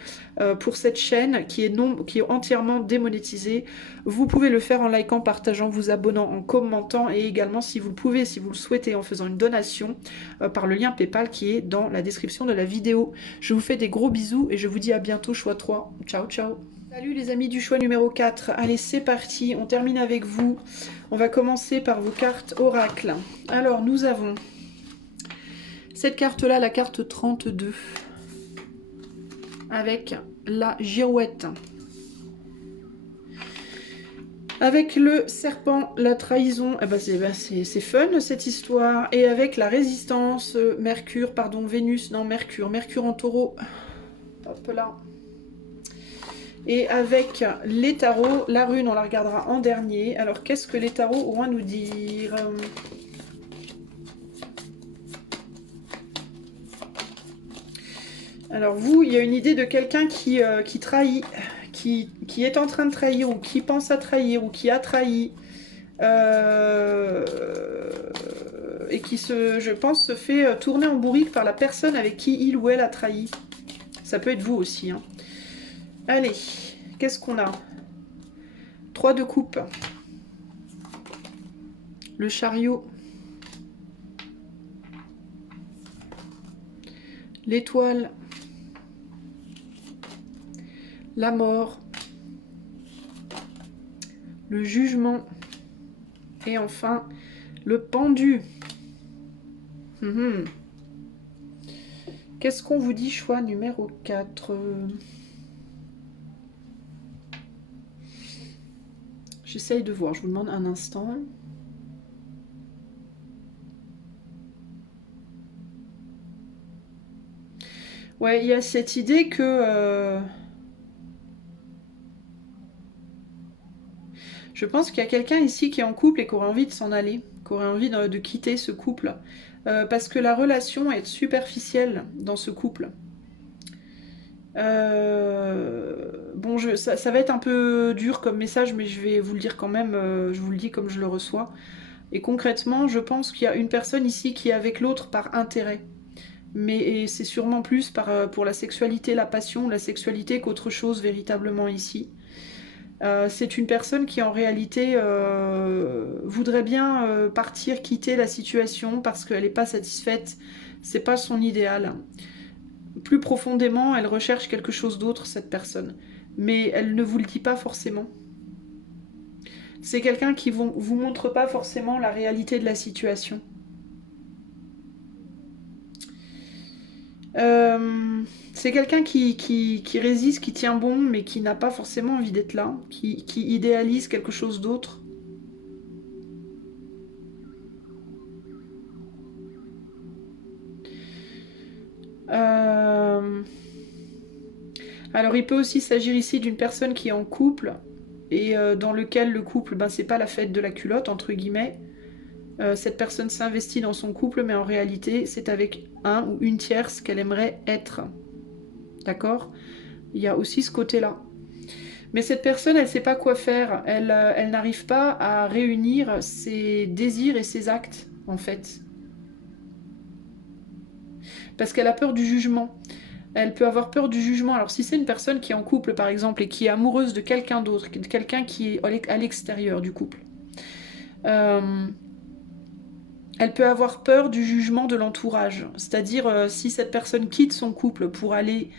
pour cette chaîne qui est entièrement démonétisée, vous pouvez le faire en likant, partageant, vous abonnant, en commentant, et également si vous le pouvez, si vous le souhaitez, en faisant une donation par le lien PayPal qui est dans la description de la vidéo. Je vous fais des gros bisous et je vous dis à bientôt, choix 3. Ciao, ciao. Salut les amis du choix numéro 4. Allez, c'est parti, on termine avec vous. On va commencer par vos cartes oracle. Alors, nous avons cette carte-là, la carte 32, avec la girouette. Avec le serpent, la trahison, eh ben c'est fun cette histoire. Et avec la résistance, Mercure, pardon, Vénus, non Mercure en taureau. Hop là. Et avec les tarots, la rune, on la regardera en dernier. Alors qu'est-ce que les tarots ont à nous dire? Alors vous, il y a une idée de quelqu'un qui trahit, qui est en train de trahir, ou qui pense à trahir, ou qui a trahi, et qui, je pense, se fait tourner en bourrique par la personne avec qui il ou elle a trahi. Ça peut être vous aussi. Hein. Allez, qu'est-ce qu'on a? 3 de coupe. Le chariot. L'étoile. La mort. Le jugement. Et enfin, le pendu. Qu'est-ce qu'on vous dit, choix numéro 4? J'essaye de voir, je vous demande un instant. Ouais, il y a cette idée que... je pense qu'il y a quelqu'un ici qui est en couple et qui aurait envie de s'en aller, qui aurait envie de quitter ce couple. Parce que la relation est superficielle dans ce couple. Bon, ça va être un peu dur comme message, mais je vais vous le dire quand même, je vous le dis comme je le reçois. Et concrètement, je pense qu'il y a une personne ici qui est avec l'autre par intérêt. Mais c'est sûrement plus pour la sexualité, la passion, la sexualité qu'autre chose véritablement ici. C'est une personne qui en réalité voudrait bien partir, quitter la situation parce qu'elle n'est pas satisfaite. C'est pas son idéal. Plus profondément, elle recherche quelque chose d'autre, cette personne. Mais elle ne vous le dit pas forcément. C'est quelqu'un qui vous montre pas forcément la réalité de la situation. C'est quelqu'un qui résiste, qui tient bon, mais qui n'a pas forcément envie d'être là, qui idéalise quelque chose d'autre. Alors il peut aussi s'agir ici d'une personne qui est en couple, et dans lequel le couple, ben, c'est pas la fête de la culotte, entre guillemets. Cette personne s'investit dans son couple, mais en réalité, c'est avec un ou une tierce qu'elle aimerait être. D'accord? Il y a aussi ce côté-là. Mais cette personne, elle ne sait pas quoi faire. Elle n'arrive pas à réunir ses désirs et ses actes, en fait. Parce qu'elle a peur du jugement. Elle peut avoir peur du jugement. Alors si c'est une personne qui est en couple, par exemple, et qui est amoureuse de quelqu'un d'autre, quelqu'un qui est à l'extérieur du couple, elle peut avoir peur du jugement de l'entourage. C'est-à-dire, si cette personne quitte son couple pour aller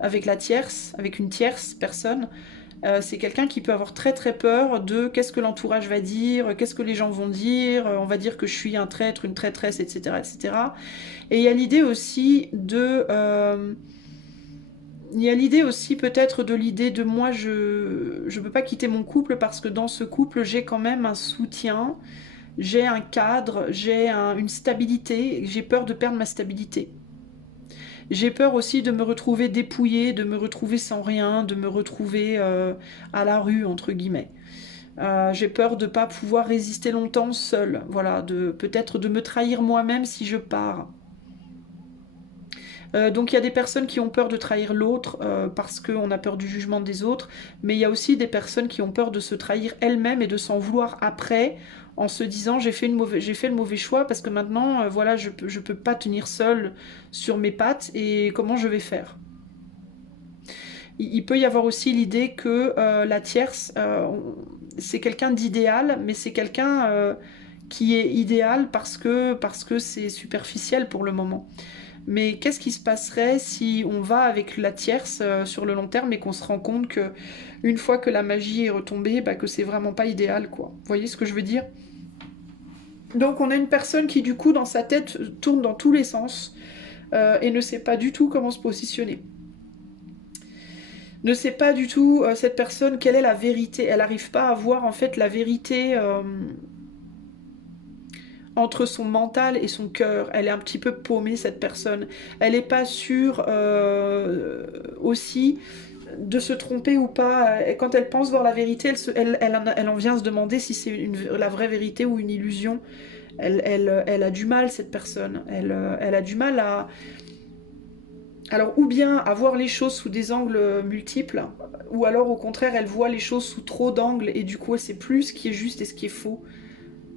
avec la tierce, avec une tierce personne, c'est quelqu'un qui peut avoir très très peur de qu'est-ce que l'entourage va dire, qu'est-ce que les gens vont dire, on va dire que je suis un traître, une traîtresse, etc. etc. Et il y a l'idée aussi de... il y a l'idée aussi peut-être de l'idée de moi, je ne peux pas quitter mon couple parce que dans ce couple, j'ai quand même un soutien, j'ai un cadre, j'ai une stabilité, j'ai peur de perdre ma stabilité. J'ai peur aussi de me retrouver dépouillée, de me retrouver sans rien, de me retrouver à la rue, entre guillemets. J'ai peur de ne pas pouvoir résister longtemps seule, voilà, peut-être de me trahir moi-même si je pars. Donc il y a des personnes qui ont peur de trahir l'autre parce qu'on a peur du jugement des autres, mais il y a aussi des personnes qui ont peur de se trahir elles-mêmes et de s'en vouloir après en se disant j'ai fait le mauvais choix parce que maintenant voilà je peux pas tenir seule sur mes pattes et comment je vais faire. Il peut y avoir aussi l'idée que la tierce c'est quelqu'un d'idéal, mais c'est quelqu'un qui est idéal parce que c'est superficiel pour le moment. Mais qu'est-ce qui se passerait si on va avec la tierce sur le long terme et qu'on se rend compte que une fois que la magie est retombée, bah, que c'est vraiment pas idéal, quoi. Vous voyez ce que je veux dire? Donc on a une personne qui du coup dans sa tête tourne dans tous les sens et ne sait pas du tout comment se positionner. Ne sait pas du tout cette personne quelle est la vérité. Elle n'arrive pas à voir en fait la vérité entre son mental et son cœur. Elle est un petit peu paumée, cette personne. Elle n'est pas sûre aussi de se tromper ou pas. Et quand elle pense voir la vérité, elle en vient se demander si c'est la vraie vérité ou une illusion. Elle a du mal, cette personne. Elle a du mal Alors, ou bien avoir les choses sous des angles multiples, ou alors au contraire, elle voit les choses sous trop d'angles et du coup, elle sait plus ce qui est juste et ce qui est faux.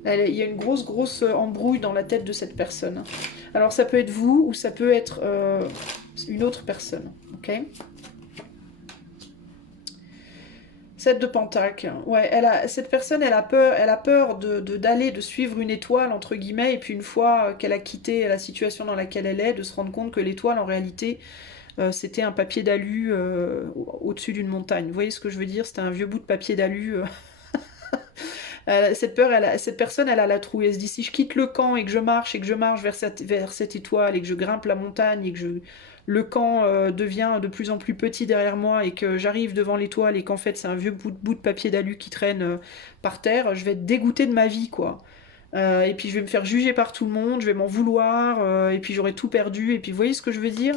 Il y a une grosse embrouille dans la tête de cette personne. Alors, ça peut être vous ou ça peut être une autre personne. Ok. 7 de Pentacle. Ouais, cette personne, elle a peur de suivre une étoile, entre guillemets, et puis une fois qu'elle a quitté la situation dans laquelle elle est, de se rendre compte que l'étoile, en réalité, c'était un papier d'alu au-dessus d'une montagne. Vous voyez ce que je veux dire? C'était un vieux bout de papier d'alu. Cette personne, elle a la trouille. Elle se dit, si je quitte le camp et que je marche vers cette étoile et que je grimpe la montagne et que le camp devient de plus en plus petit derrière moi et que j'arrive devant l'étoile et qu'en fait c'est un vieux bout de papier d'alu qui traîne par terre, je vais être dégoûtée de ma vie, quoi. Et puis je vais me faire juger par tout le monde, je vais m'en vouloir, et puis j'aurai tout perdu. Et puis vous voyez ce que je veux dire?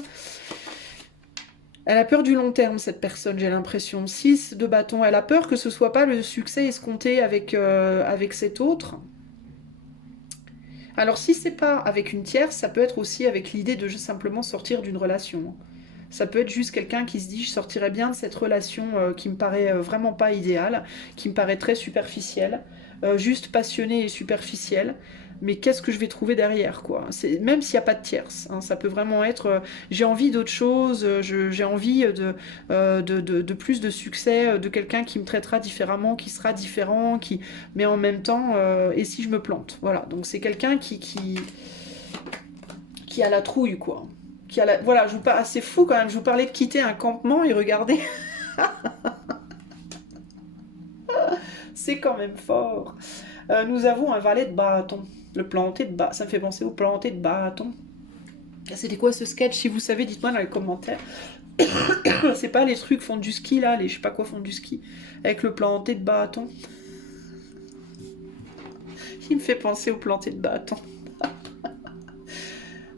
Elle a peur du long terme, cette personne, j'ai l'impression. 6 de bâton. Elle a peur que ce soit pas le succès escompté avec cet autre. Alors, si c'est pas avec une tierce, ça peut être aussi avec l'idée de juste simplement sortir d'une relation. Ça peut être juste quelqu'un qui se dit je sortirais bien de cette relation qui me paraît vraiment pas idéale, qui me paraît très superficielle, juste passionnée et superficielle. Mais qu'est-ce que je vais trouver derrière, quoi? Même s'il n'y a pas de tierce, hein, ça peut vraiment être j'ai envie d'autre chose, j'ai envie de plus de succès, de quelqu'un qui me traitera différemment, qui sera différent, mais en même temps, et si je me plante? Voilà, donc c'est quelqu'un qui a la trouille, quoi. Voilà, c'est fou quand même, je vous parlais de quitter un campement et regardez, c'est quand même fort. Nous avons un valet de bâton. Le planté de bâton, ça me fait penser au planté de bâton. C'était quoi ce sketch? Si vous savez, dites-moi dans les commentaires. C'est pas les trucs font du ski là, les je sais pas quoi font du ski. Avec le planté de bâton. Il me fait penser au planté de bâton.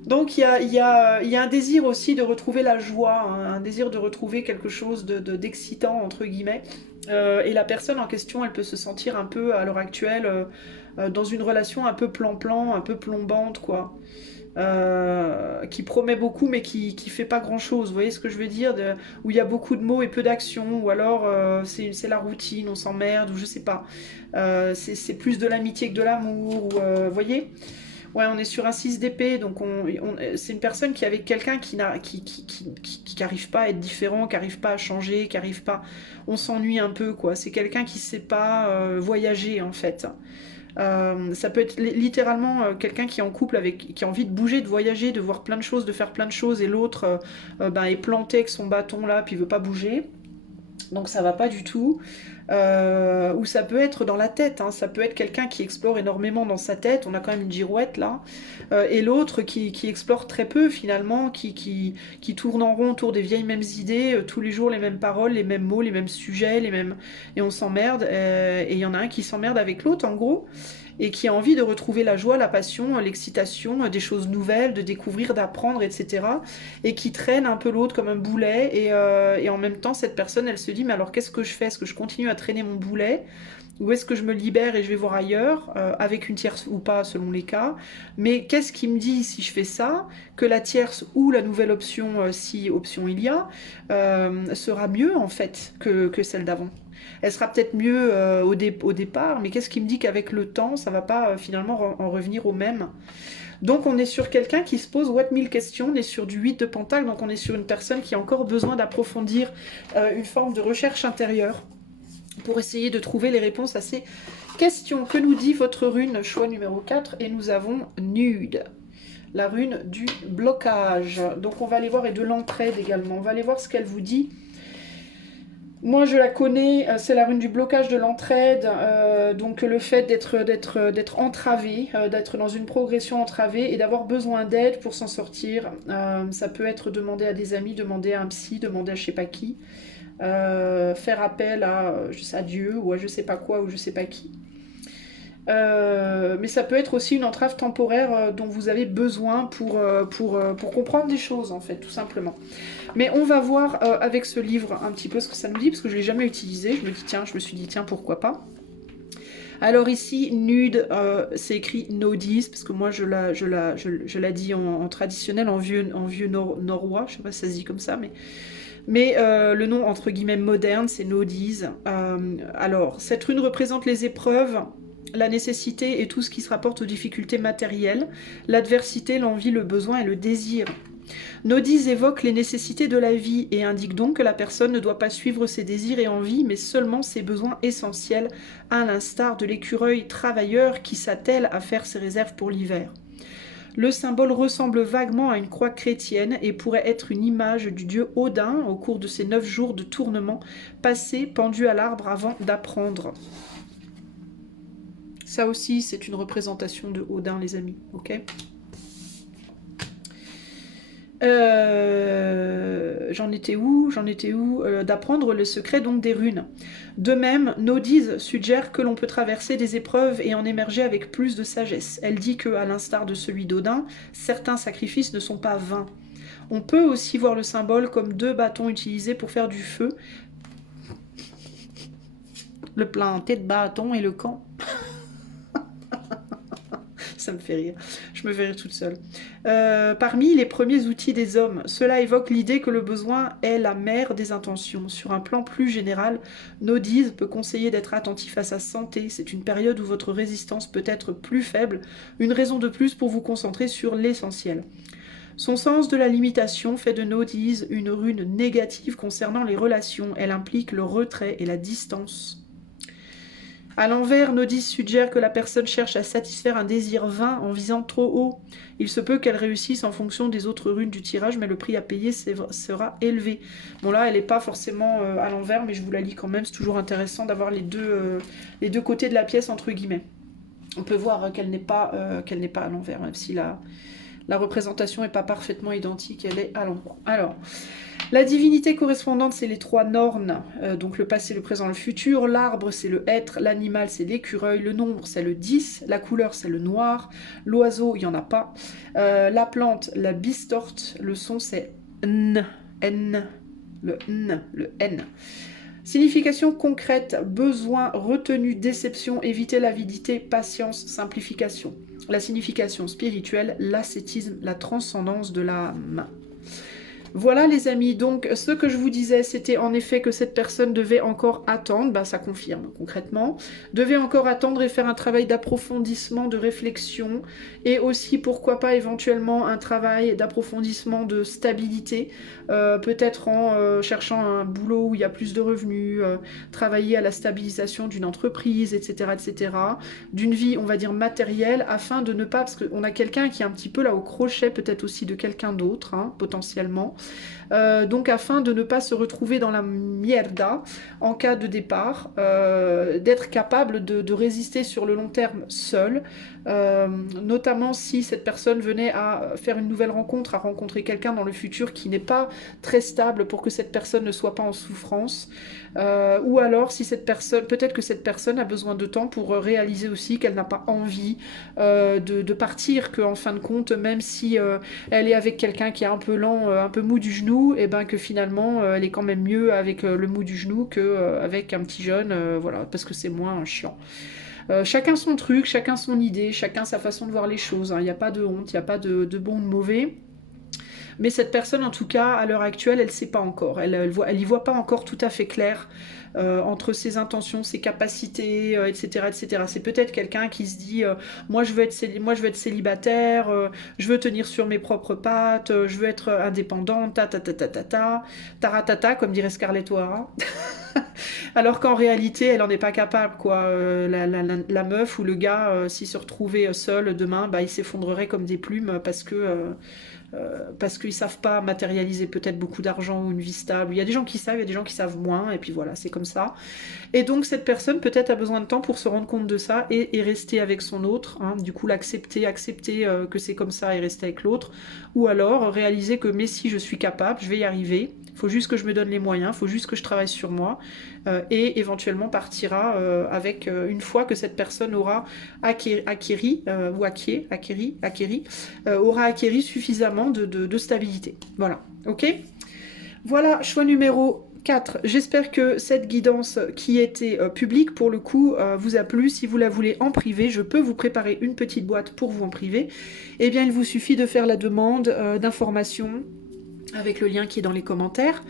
Donc il y a un désir aussi de retrouver la joie, hein, un désir de retrouver quelque chose d'excitant, entre guillemets. Et la personne en question, elle peut se sentir un peu, à l'heure actuelle, dans une relation un peu plan-plan, un peu plombante, quoi. Qui promet beaucoup mais qui fait pas grand chose, vous voyez ce que je veux dire, où il y a beaucoup de mots et peu d'actions, ou alors c'est la routine, on s'emmerde, ou je sais pas. C'est plus de l'amitié que de l'amour, ou vous voyez. Ouais, on est sur un 6 d'épée, donc c'est une personne qui est avec quelqu'un qui arrive pas à être différent, qui arrive pas à changer, qui arrive pas... On s'ennuie un peu, quoi. C'est quelqu'un qui sait pas voyager, en fait. Ça peut être littéralement quelqu'un qui est en couple avec, qui a envie de bouger, de voyager, de voir plein de choses, de faire plein de choses, et l'autre est planté avec son bâton là, puis il veut pas bouger. Donc ça va pas du tout. Ou ça peut être dans la tête, hein. Ça peut être quelqu'un qui explore énormément dans sa tête, on a quand même une girouette là, et l'autre qui explore très peu finalement, qui tourne en rond autour des vieilles mêmes idées, tous les jours les mêmes paroles, les mêmes mots, les mêmes sujets, les mêmes... et on s'emmerde, et il y en a un qui s'emmerde avec l'autre en gros, et qui a envie de retrouver la joie, la passion, l'excitation, des choses nouvelles, de découvrir, d'apprendre, etc. Et qui traîne un peu l'autre comme un boulet. Et en même temps, cette personne, elle se dit, mais alors qu'est-ce que je fais? Est-ce que je continue à traîner mon boulet? Ou est-ce que je me libère et je vais voir ailleurs, avec une tierce ou pas, selon les cas? Mais qu'est-ce qui me dit, si je fais ça, que la tierce ou la nouvelle option, si option il y a, sera mieux, en fait, que celle d'avant? Elle sera peut-être mieux au départ, mais qu'est-ce qui me dit qu'avec le temps, ça va pas finalement en revenir au même? Donc on est sur quelqu'un qui se pose what mille questions, on est sur du 8 de pentacle, donc on est sur une personne qui a encore besoin d'approfondir une forme de recherche intérieure pour essayer de trouver les réponses à ces questions. Que nous dit votre rune, choix numéro 4? Et nous avons nude, la rune du blocage. Donc on va aller voir, et de l'entraide également, on va aller voir ce qu'elle vous dit. Moi, je la connais, c'est la rune du blocage de l'entraide, donc le fait d'être entravé, d'être dans une progression entravée et d'avoir besoin d'aide pour s'en sortir. Ça peut être demander à des amis, demander à un psy, demander à je sais pas qui, faire appel à Dieu ou à je sais pas quoi ou je sais pas qui. Mais ça peut être aussi une entrave temporaire dont vous avez besoin pour comprendre des choses, en fait, tout simplement. Mais on va voir avec ce livre un petit peu ce que ça nous dit, parce que je ne l'ai jamais utilisé. Je me suis dit, tiens, pourquoi pas. Alors ici, nude, c'est écrit nodis, parce que moi je la dis en traditionnel, en vieux norrois, je sais pas si ça se dit comme ça, mais le nom entre guillemets moderne, c'est nodis. Alors, cette rune représente les épreuves, la nécessité et tout ce qui se rapporte aux difficultés matérielles, l'adversité, l'envie, le besoin et le désir. Nodis évoque les nécessités de la vie et indique donc que la personne ne doit pas suivre ses désirs et envies, mais seulement ses besoins essentiels, à l'instar de l'écureuil travailleur qui s'attelle à faire ses réserves pour l'hiver. Le symbole ressemble vaguement à une croix chrétienne et pourrait être une image du dieu Odin au cours de ses 9 jours de tournement passés pendus à l'arbre avant d'apprendre. Ça aussi, c'est une représentation de Odin, les amis, ok? J'en étais où d'apprendre le secret donc des runes. De même, Nodise suggère que l'on peut traverser des épreuves et en émerger avec plus de sagesse. Elle dit que, à l'instar de celui d'Odin, certains sacrifices ne sont pas vains. On peut aussi voir le symbole comme 2 bâtons utilisés pour faire du feu. Le planter de bâton et le camp. Ça me fait rire. Je me fais rire toute seule. Parmi les premiers outils des hommes, cela évoque l'idée que le besoin est la mère des intentions. Sur un plan plus général, Nodise peut conseiller d'être attentif à sa santé. C'est une période où votre résistance peut être plus faible, une raison de plus pour vous concentrer sur l'essentiel. Son sens de la limitation fait de Nodise une rune négative concernant les relations. Elle implique le retrait et la distance. À l'envers, Nodis suggère que la personne cherche à satisfaire un désir vain en visant trop haut. Il se peut qu'elle réussisse en fonction des autres runes du tirage, mais le prix à payer sera élevé. Bon là, elle n'est pas forcément à l'envers, mais je vous la lis quand même. C'est toujours intéressant d'avoir les deux côtés de la pièce, entre guillemets. On peut voir qu'elle n'est pas à l'envers, même si la représentation n'est pas parfaitement identique, elle est à l'endroit. Alors, la divinité correspondante, c'est les 3 nornes, donc le passé, le présent, le futur. L'arbre, c'est le être. L'animal, c'est l'écureuil. Le nombre, c'est le 10. La couleur, c'est le noir. L'oiseau, il n'y en a pas. La plante, la bistorte. Le son, c'est N. N. Le N. Le N. Signification concrète, besoin, retenue, déception, éviter l'avidité, patience, simplification. La signification spirituelle, l'ascétisme, la transcendance de l'âme. Voilà les amis, donc ce que je vous disais, c'était en effet que cette personne devait encore attendre, bah, ça confirme concrètement, devait encore attendre et faire un travail d'approfondissement, de réflexion, et aussi pourquoi pas éventuellement un travail d'approfondissement de stabilité, peut-être en cherchant un boulot où il y a plus de revenus, travailler à la stabilisation d'une entreprise, etc., etc., d'une vie, on va dire, matérielle, afin de ne pas, parce qu'on a quelqu'un qui est un petit peu là au crochet, peut-être aussi de quelqu'un d'autre, hein, potentiellement, donc afin de ne pas se retrouver dans la mierda en cas de départ, d'être capable de résister sur le long terme seul, notamment si cette personne venait à faire une nouvelle rencontre, à rencontrer quelqu'un dans le futur qui n'est pas très stable pour que cette personne ne soit pas en souffrance, ou alors si cette personne, peut-être que cette personne a besoin de temps pour réaliser aussi qu'elle n'a pas envie de partir, qu'en fin de compte, même si elle est avec quelqu'un qui est un peu lent, un peu mou du genou, et ben que finalement elle est quand même mieux avec le mou du genou qu'avec un petit jeune, voilà, parce que c'est moins chiant. Chacun son truc, chacun son idée, chacun sa façon de voir les choses, hein. Il n'y a pas de honte, il n'y a pas de bon ou de mauvais. Mais cette personne, en tout cas, à l'heure actuelle, elle ne sait pas encore. Elle y voit pas encore tout à fait clair entre ses intentions, ses capacités, etc., etc. C'est peut-être quelqu'un qui se dit moi, je veux être célibataire, je veux tenir sur mes propres pattes, je veux être indépendante, taratata, comme dirait Scarlett O'Hara. Alors qu'en réalité, elle n'en est pas capable, quoi. La meuf ou le gars, s'il se retrouvait seul demain, bah, il s'effondrerait comme des plumes parce qu'ils savent pas matérialiser peut-être beaucoup d'argent ou une vie stable. Il y a des gens qui savent, il y a des gens qui savent moins, et puis voilà, c'est comme ça. Et donc cette personne peut-être a besoin de temps pour se rendre compte de ça et rester avec son autre, hein, du coup l'accepter, accepter que c'est comme ça et rester avec l'autre, ou alors réaliser que mais si je suis capable, je vais y arriver, il faut juste que je me donne les moyens, il faut juste que je travaille sur moi, et éventuellement partira avec, une fois que cette personne aura acquéri aura acquéri suffisamment de stabilité. Voilà, ok. Voilà, choix numéro 4. J'espère que cette guidance qui était publique, pour le coup, vous a plu. Si vous la voulez en privé, je peux vous préparer une petite boîte pour vous en privé. Eh bien, il vous suffit de faire la demande d'information avec le lien qui est dans les commentaires.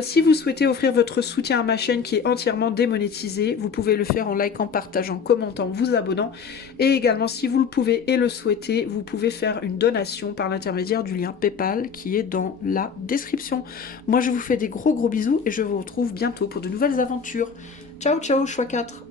Si vous souhaitez offrir votre soutien à ma chaîne qui est entièrement démonétisée, vous pouvez le faire en likant, partageant, commentant, vous abonnant. Et également, si vous le pouvez et le souhaitez, vous pouvez faire une donation par l'intermédiaire du lien PayPal qui est dans la description. Moi, je vous fais des gros bisous et je vous retrouve bientôt pour de nouvelles aventures. Ciao, ciao, choix 4.